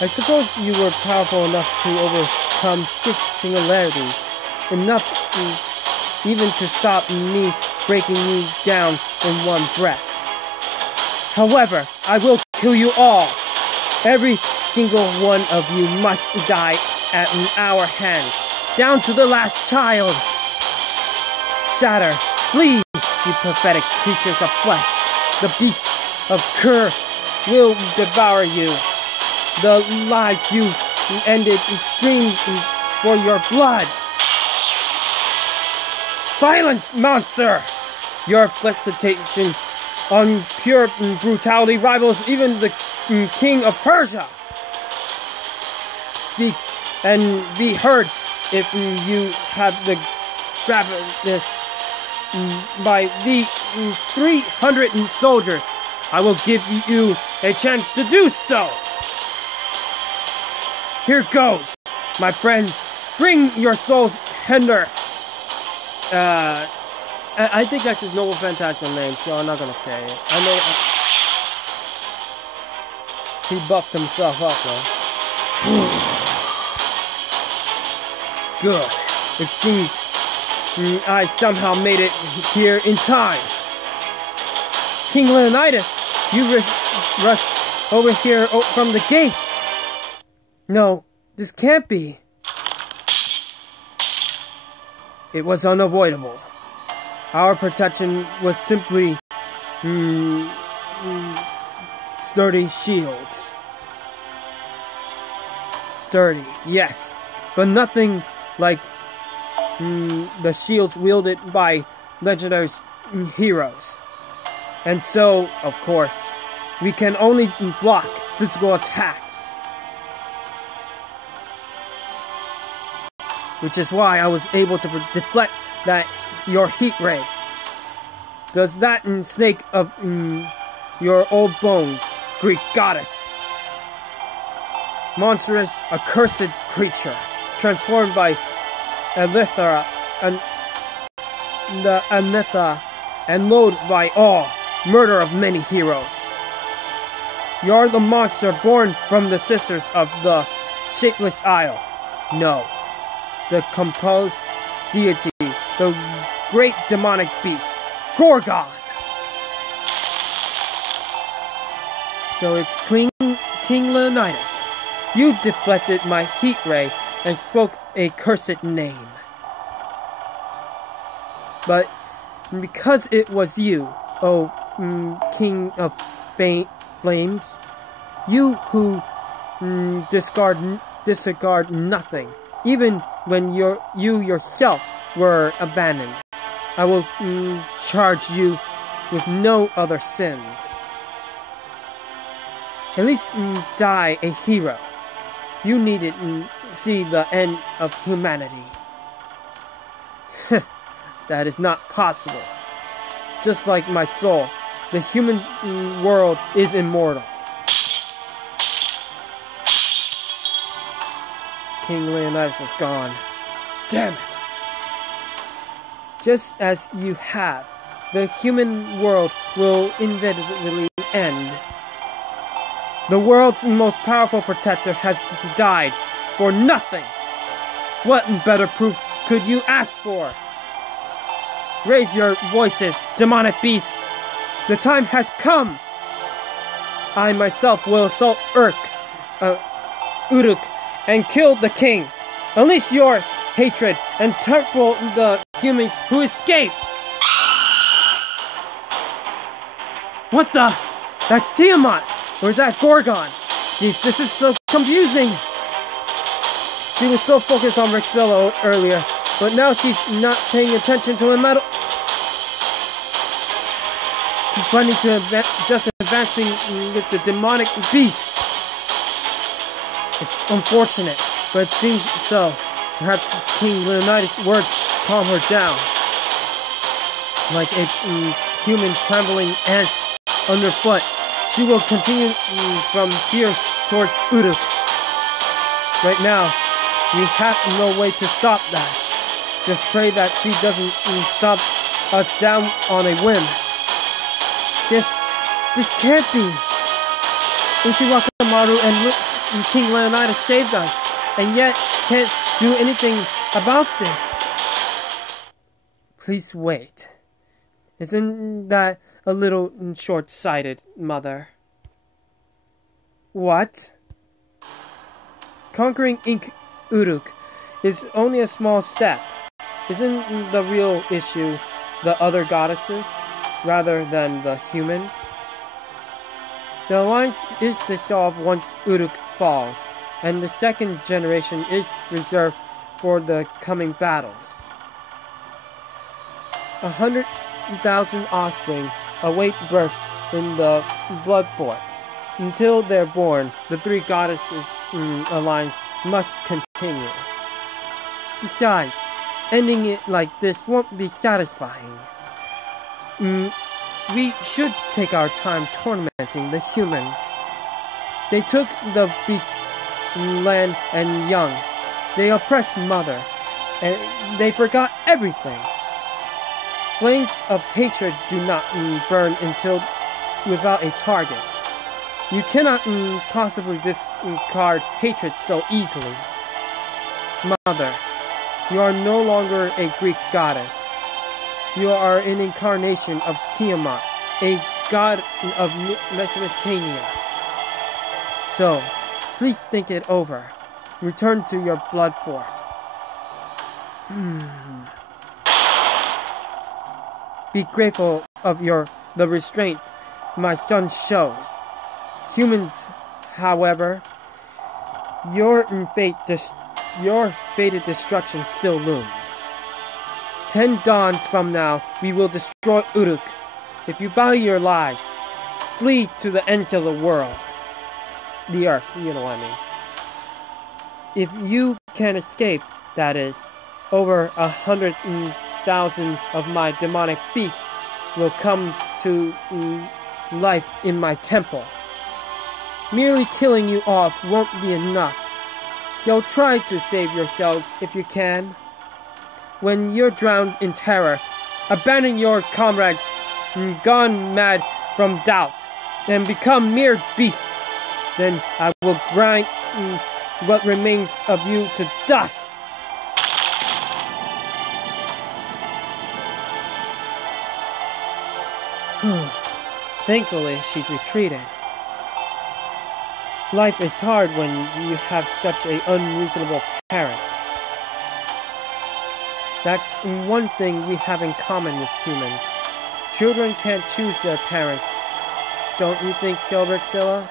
I suppose you were powerful enough to overcome 6 singularities. Enough even to stop me breaking you down in one breath. However, I will kill you all. Every single one of you must die at our hands. Down to the last child. Shatter. Flee. You pathetic creatures of flesh. The beast of Kur will devour you. The lives you ended scream for your blood. Silence, monster! Your flexation on pure brutality rivals even the king of Persia. Speak and be heard if you have the gravitas. By the 300 soldiers, I will give you a chance to do so. Here goes, my friends. Bring your souls hinder. I think that's his noble fantastic name, so I'm not gonna say it. I know he buffed himself up though. Good. It seems I somehow made it here in time. King Leonidas, you rushed over here from the gates. No, this can't be. It was unavoidable. Our protection was simply sturdy shields. Sturdy, yes, but nothing like the shields wielded by legendary heroes. And so, of course, we can only block physical attacks. Which is why I was able to deflect your heat ray. Does that snake of your old bones, Greek goddess? Monstrous, accursed creature, transformed by Elithra and loathed by all, murder of many heroes. You're the monster born from the sisters of the Shapeless Isle. No, the composed deity, the great demonic beast, Gorgon. So it's King Leonidas. You deflected my heat ray and spoke a cursed name. But because it was you, O King of Flames, you who disregard nothing, even when you yourself were abandoned, I will charge you with no other sins. At least die a hero. You needed see the end of humanity. That is not possible. Just like my soul, the human world is immortal. King Leonidas is gone. Damn it! Just as you have, the human world will inevitably end. The world's most powerful protector has died for nothing. What better proof could you ask for? Raise your voices, demonic beasts. The time has come. I myself will assault Uruk and kill the king. Unleash your hatred and trample the humans who escaped. What the? That's Tiamat. Or is that Gorgon? Jeez, this is so confusing. She was so focused on Rexella earlier, but now she's not paying attention to him at all. She's planning to just advancing with the demonic beast. It's unfortunate, but it seems so. Perhaps King Leonidas' words calm her down. Like a human trembling ants underfoot, she will continue from here towards Uruk. Right now, we have no way to stop that. Just pray that she doesn't stop us down on a whim. This can't be. Ushiwakamaru and King Leonidas saved us, and yet can't do anything about this. Please wait. Isn't that a little short-sighted, Mother? What? Conquering Uruk is only a small step. Isn't the real issue the other goddesses, rather than the humans? The alliance is dissolved once Uruk falls, and the second generation is reserved for the coming battles. 100,000 offspring await birth in the Blood Fort. Until they're born, the three goddesses alliance must continue. Besides, ending it like this won't be satisfying. We should take our time tormenting the humans. They took the beast, land, and young. They oppressed Mother, and they forgot everything. Flames of hatred do not burn until without a target. You cannot possibly discard hatred so easily. Mother, you are no longer a Greek goddess. You are an incarnation of Tiamat, a god of Mesopotamia. So, please think it over. Return to your blood fort. Be grateful of the restraint my son shows. Humans, however, your fated destruction still looms. 10 dawns from now, we will destroy Uruk. If you value your lives, flee to the ends of the world. The earth, you know what I mean. If you can escape, that is, over 100,000 of my demonic beasts will come to life in my temple. Merely killing you off won't be enough. So try to save yourselves if you can. When you're drowned in terror, abandon your comrades gone mad from doubt and become mere beasts. Then I will grind what remains of you to dust. Thankfully, she retreated. Life is hard when you have such an unreasonable parent. That's one thing we have in common with humans. Children can't choose their parents. Don't you think so, Rixilla?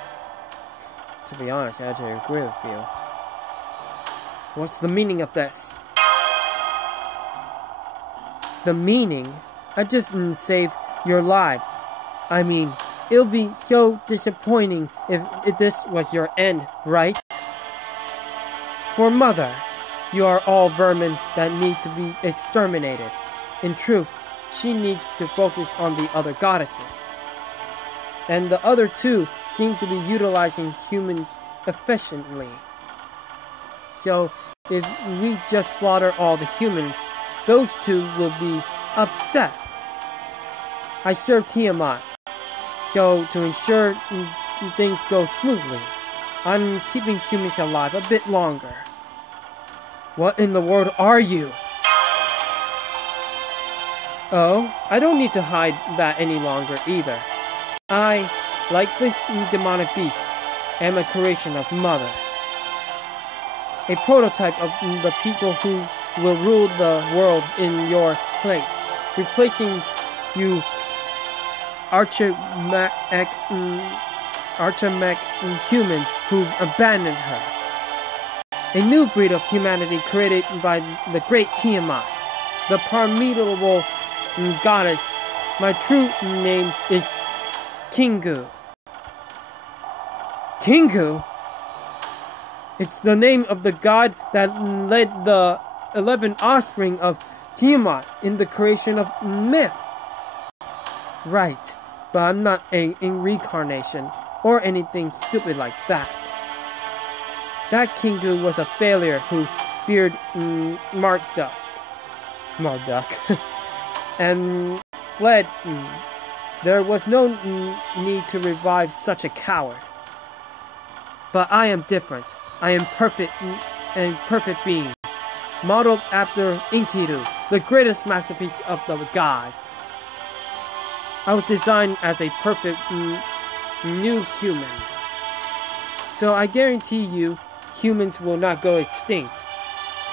To be honest, I actually agree with you. What's the meaning of this? The meaning? I just saved your lives. I mean, it'll be so disappointing if this was your end, right? For Mother, you are all vermin that need to be exterminated. In truth, she needs to focus on the other goddesses. And the other two seem to be utilizing humans efficiently. So, if we just slaughter all the humans, those two will be upset. I serve Tiamat, so to ensure things go smoothly, I'm keeping humans alive a bit longer. What in the world are you? Oh, I don't need to hide that any longer either. I, like the demonic beast, am a creation of Mother. A prototype of the people who will rule the world in your place, replacing you archimech humans who abandoned her. A new breed of humanity created by the great Tiamat, the formidable goddess. My true name is Kingu. Kingu? It's the name of the god that led the 11 offspring of Tiamat in the creation of myth. Right, but I'm not a reincarnation or anything stupid like that. That Kingu was a failure who feared Marduk, and fled. There was no need to revive such a coward. But I am different. I am perfect being, modeled after Enkidu, the greatest masterpiece of the gods. I was designed as a perfect new human. So I guarantee you, humans will not go extinct.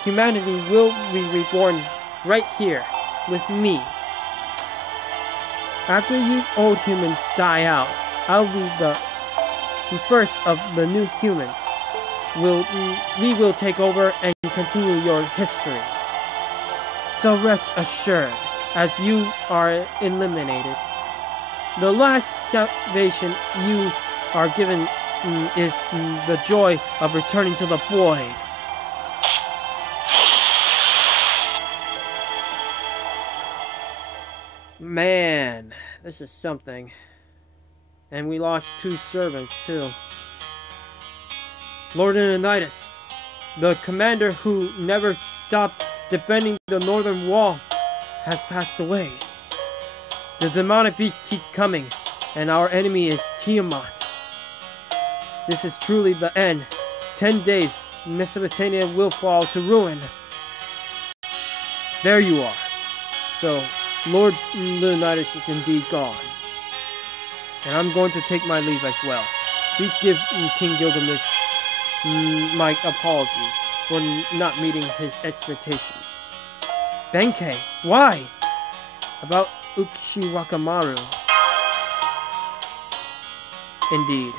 Humanity will be reborn right here, with me. After you old humans die out, I'll be the first of the new humans. We will take over and continue your history. So rest assured, as you are eliminated, the last salvation you are given is the joy of returning to the void. Man, this is something. And we lost 2 servants too. Lord Leonidas, the commander who never stopped defending the northern wall, has passed away. The demonic beasts keep coming, and our enemy is Tiamat. This is truly the end. 10 days, Mesopotamia will fall to ruin. There you are. So, Lord Leonidas is indeed gone. And I'm going to take my leave as well. Please give King Gilgamesh my apologies for not meeting his expectations. Benkei, why? About Uchiwakamaru. Indeed.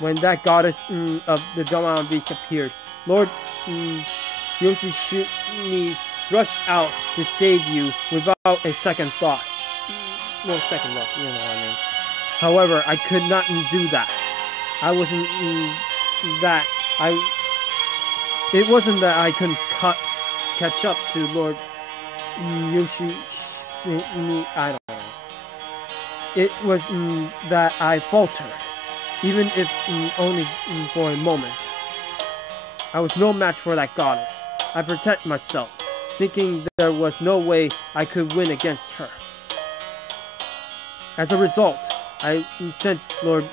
When that goddess of the Demon Beast appeared, Lord Yoshitsune rushed out to save you without a second thought. No second look, you know what I mean. However, I could not do that. I wasn't It wasn't that I couldn't catch up to Lord Yoshitsune. I don't know. It was that I faltered, even if only for a moment. I was no match for that goddess. I protect myself, thinking there was no way I could win against her. As a result, I sent Lord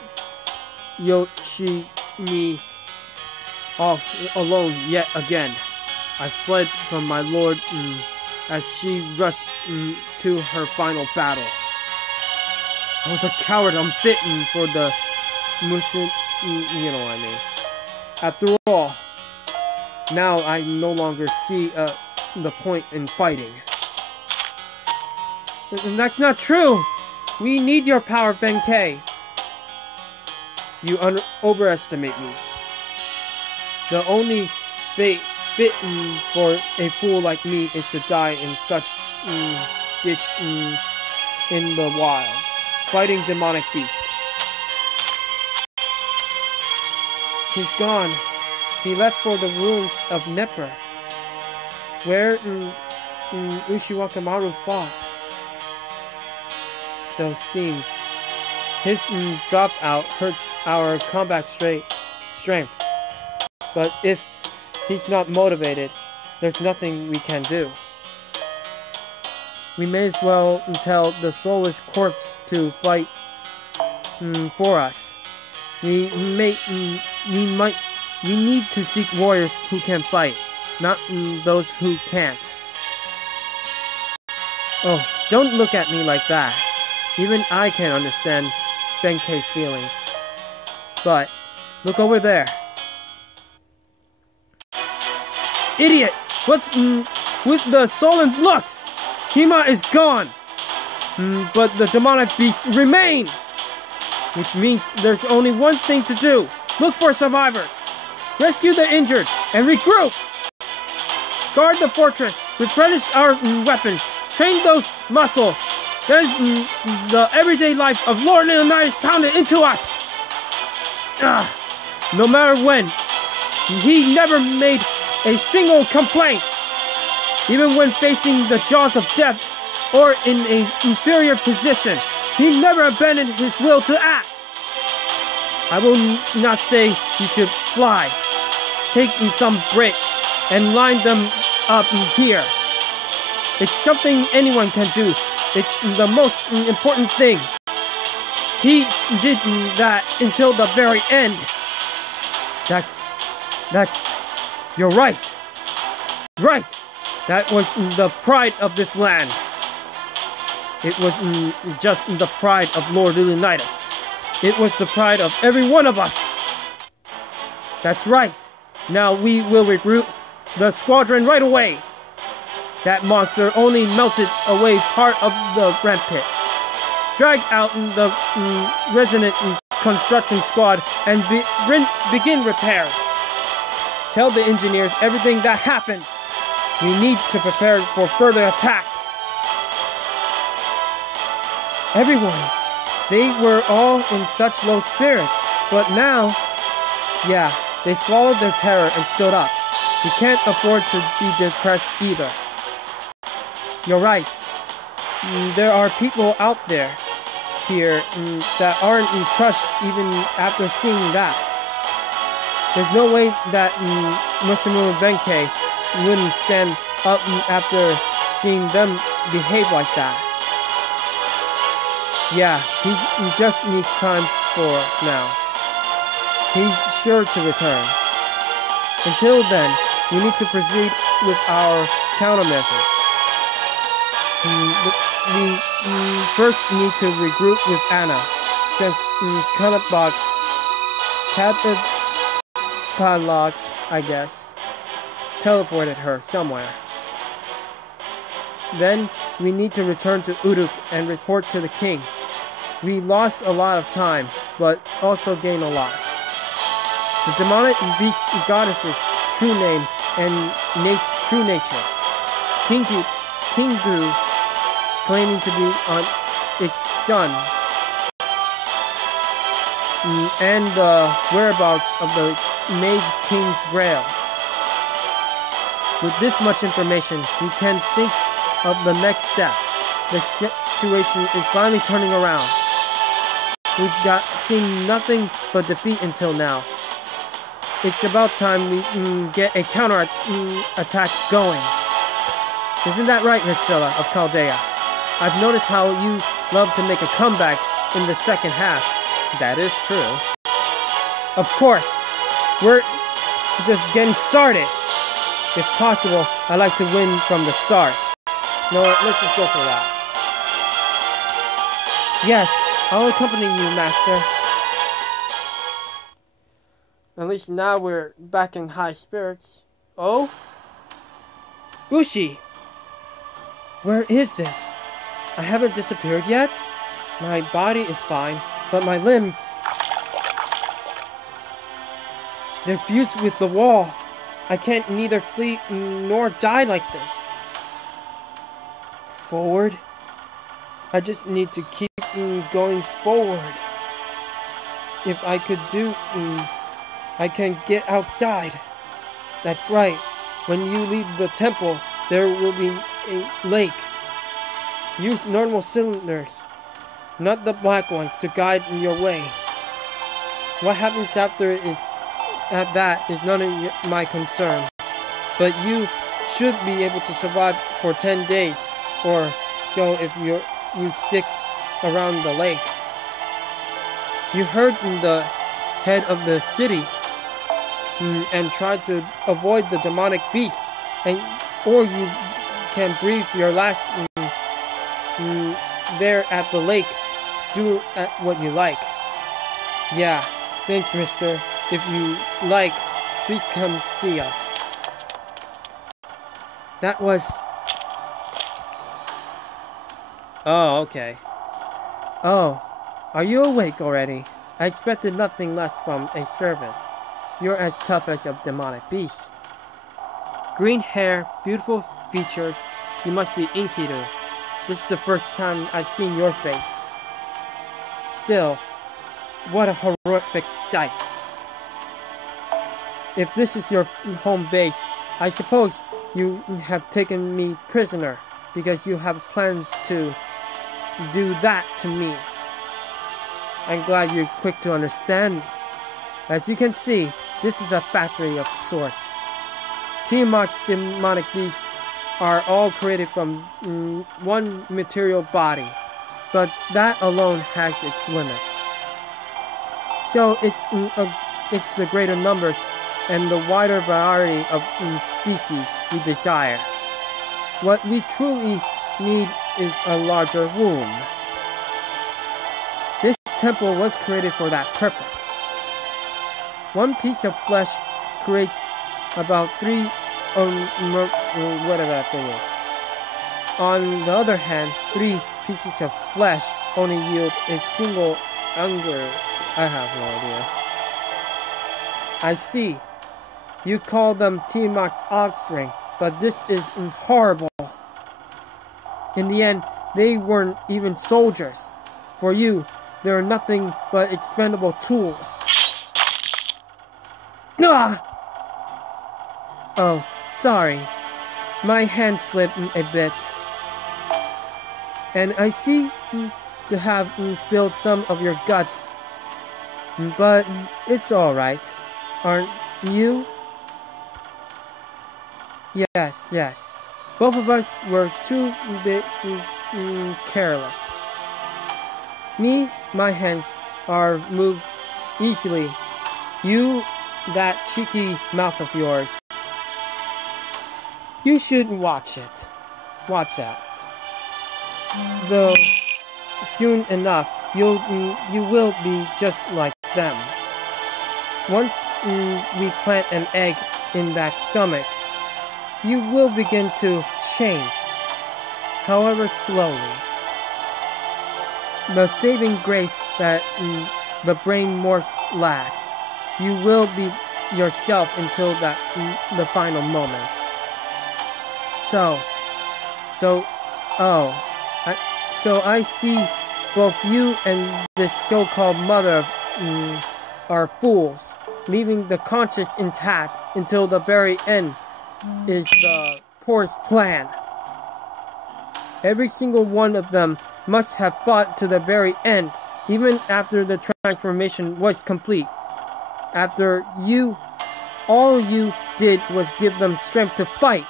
Yoshitsune off alone yet again. I fled from my lord as she rushed to her final battle. I was a coward unbitten for the you know what I mean. After all, now I no longer see the point in fighting. And that's not true! We need your power, Benkei! You overestimate me. The only fate fit for a fool like me is to die in such ditch in the wilds, fighting demonic beasts. He's gone. He left for the ruins of Nipper, where Ushiwakamaru fought. So it seems. His dropout hurts our combat strength. But if he's not motivated, there's nothing we can do. We may as well tell the soulless corpse to fight for us. We need to seek warriors who can fight, not those who can't. Oh, don't look at me like that. Even I can't understand Benkei's feelings. But, look over there. Idiot! What's with the sullen looks? Kima is gone! But the demonic beasts remain! Which means there's only one thing to do. Look for survivors. Rescue the injured and regroup! Guard the fortress. Replenish our weapons. Train those muscles. There's the everyday life of Lord Leonidas pounded into us! No matter when, he never made a single complaint. Even when facing the jaws of death or in an inferior position, he never abandoned his will to act. I will not say you should fly. Take some bricks and line them up here. It's something anyone can do. It's the most important thing. He did that until the very end. You're right. Right. That was the pride of this land. It was just the pride of Lord Leonidas. It was the pride of every one of us. That's right. Now we will recruit the squadron right away. That monster only melted away part of the ramp pit. Drag out the resonant construction squad and begin repairs. Tell the engineers everything that happened. We need to prepare for further attacks. Everyone, they were all in such low spirits, but now, yeah, they swallowed their terror and stood up. We can't afford to be depressed either. You're right. There are people out there here that aren't crushed even after seeing that. There's no way that Mushimura Benkei wouldn't stand up after seeing them behave like that. Yeah, he just needs time for now. He's sure to return. Until then, we need to proceed with our countermeasures. We first need to regroup with Anna, since Kanapag, I guess, teleported her somewhere. Then we need to return to Uruk and report to the king. We lost a lot of time, but also gained a lot. The demonic beast goddess's true name and true nature. Kingu claiming to be on its son, and the whereabouts of the Mage King's Grail. With this much information, we can think of the next step. The situation is finally turning around. We've seen nothing but defeat until now. It's about time we get a counter attack going. Isn't that right, Mitsilla of Chaldea? I've noticed how you love to make a comeback in the second half. That is true. Of course. We're just getting started. If possible, I'd like to win from the start. No, let's just go for that. Yes, I'll accompany you, Master. At least now we're back in high spirits. Oh? Bushi! Where is this? I haven't disappeared yet? My body is fine, but my limbs... they're fused with the wall. I can't neither flee nor die like this. Forward? I just need to keep going forward. If I could do... I can get outside. That's right. When you leave the temple, there will be a lake. Use normal cylinders, not the black ones, to guide your way. What happens after that is none of my concern. But you should be able to survive for 10 days or so if you stick around the lake. You heard the head of the city and tried to avoid the demonic beasts, or you can breathe your last there at the lake. Do what you like. Yeah, thanks, mister. If you like, please come see us. That was... Oh, okay. Oh, are you awake already? I expected nothing less from a servant. You're as tough as a demonic beast. Green hair, beautiful features. You must be Enkidu. This is the first time I've seen your face. Still, what a horrific sight. If this is your home base, I suppose you have taken me prisoner because you have planned to do that to me. I'm glad you're quick to understand. As you can see, this is a factory of sorts. Tiamat's demonic beasts are all created from one material body, but that alone has its limits. So it's the greater numbers and the wider variety of species we desire. What we truly need is a larger womb. This temple was created for that purpose. One piece of flesh creates about 3 whatever that thing is. On the other hand, 3 pieces of flesh only yield a single hunger. I have no idea. I see. You call them Tiamat's offspring, but this is horrible. In the end, they weren't even soldiers. For you, they are nothing but expendable tools. Ah! Oh, sorry. My hand slipped a bit. And I see to have spilled some of your guts. But it's alright. Aren't you? Yes. Both of us were too bit careless. Me, my hands are moved easily. You, that cheeky mouth of yours. You should watch it. Watch that. Though, soon enough, you will be just like them. Once we plant an egg in that stomach, you will begin to change, however slowly. The saving grace that the brain morphs last. You will be yourself until the final moment. So I see both you and this so-called mother are fools, leaving the conscience intact until the very end is the poorest plan. Every single one of them must have fought to the very end, even after the transformation was complete. After all you did was give them strength to fight.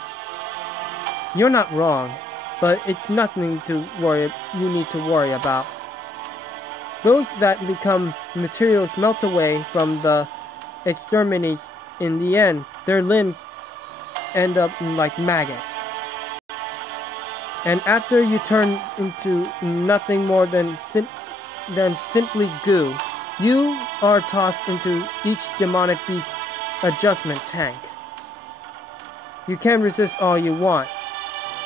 You're not wrong, but it's nothing you need to worry about. Those that become materials melt away from the extremities. In the end, their limbs end up like maggots. And after you turn into nothing more than simply goo, You are tossed into each demonic beast adjustment tank. You can resist all you want.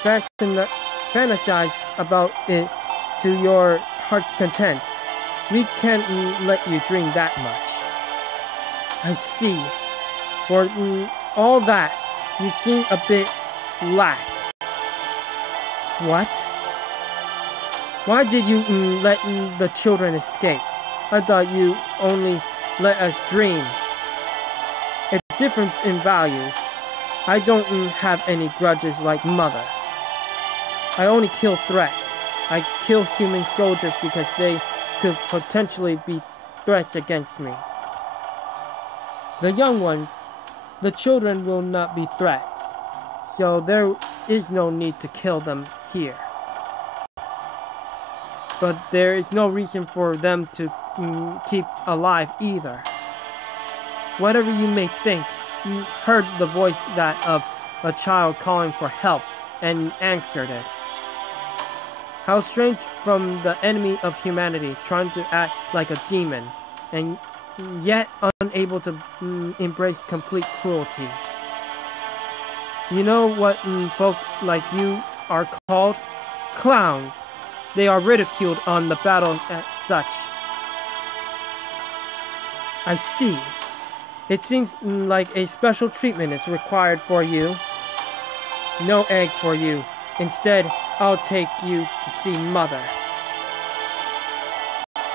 Fantasize about it to your heart's content. We can't let you dream that much. I see. For all that, you seem a bit lax. What? Why did you let the children escape? I thought you only let us dream. A difference in values. I don't have any grudges like Mother. I only kill threats. I kill human soldiers because they could potentially be threats against me. The young ones, the children will not be threats, so there is no need to kill them here. But there is no reason for them to keep alive either. Whatever you may think, you heard the voice that of a child calling for help and answered it. How strange from the enemy of humanity, trying to act like a demon, and yet unable to embrace complete cruelty. You know what folk like you are called? Clowns. They are ridiculed on the battle as such. I see. It seems like a special treatment is required for you. No egg for you. Instead, I'll take you to see Mother.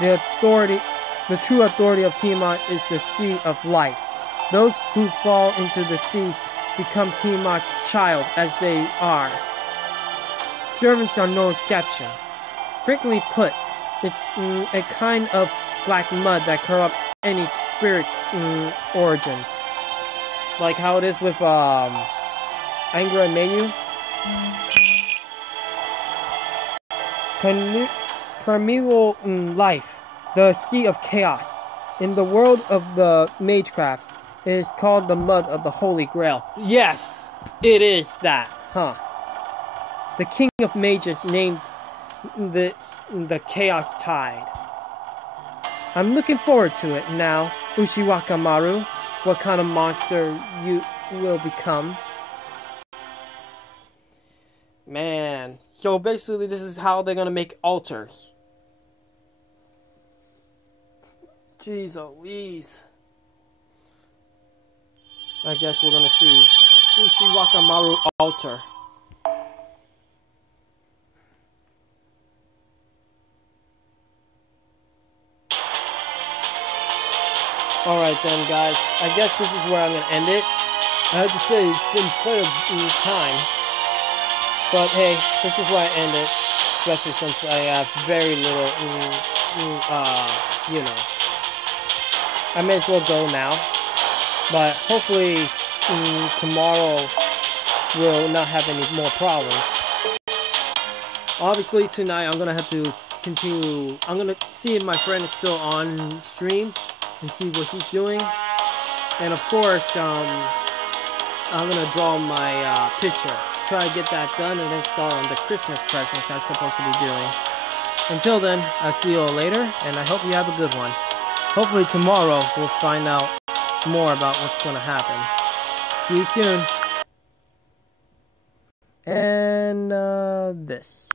The true authority of Tiamat is the sea of life. Those who fall into the sea become Tiamat's child as they are. Servants are no exception. Frankly put, it's a kind of black mud that corrupts any spirit origins. Like how it is with Angra and Mayu. Primeval life, the sea of chaos. In the world of the magecraft, it is called the mud of the Holy Grail. Yes, it is that, huh? The king of mages named this the Chaos Tide. I'm looking forward to it now, Ushiwaka Maru. What kind of monster you will become. Man, so basically this is how they're gonna make altars. Jeez Louise. I guess we're gonna see Ushiwaka Maru altar. Alright then guys, I guess this is where I'm gonna end it. I have to say it's been quite a time. But hey, this is where I end it. Especially since I have very little, you know. I may as well go now. But hopefully tomorrow we'll not have any more problems. Obviously tonight I'm gonna have to continue. I'm gonna see if my friend is still on stream and see what he's doing. And of course, I'm gonna draw my picture. Try to get that done and then start on the Christmas presents I'm supposed to be doing. Until then, I'll see you all later, and I hope you have a good one. Hopefully tomorrow we'll find out more about what's gonna happen. See you soon. And this.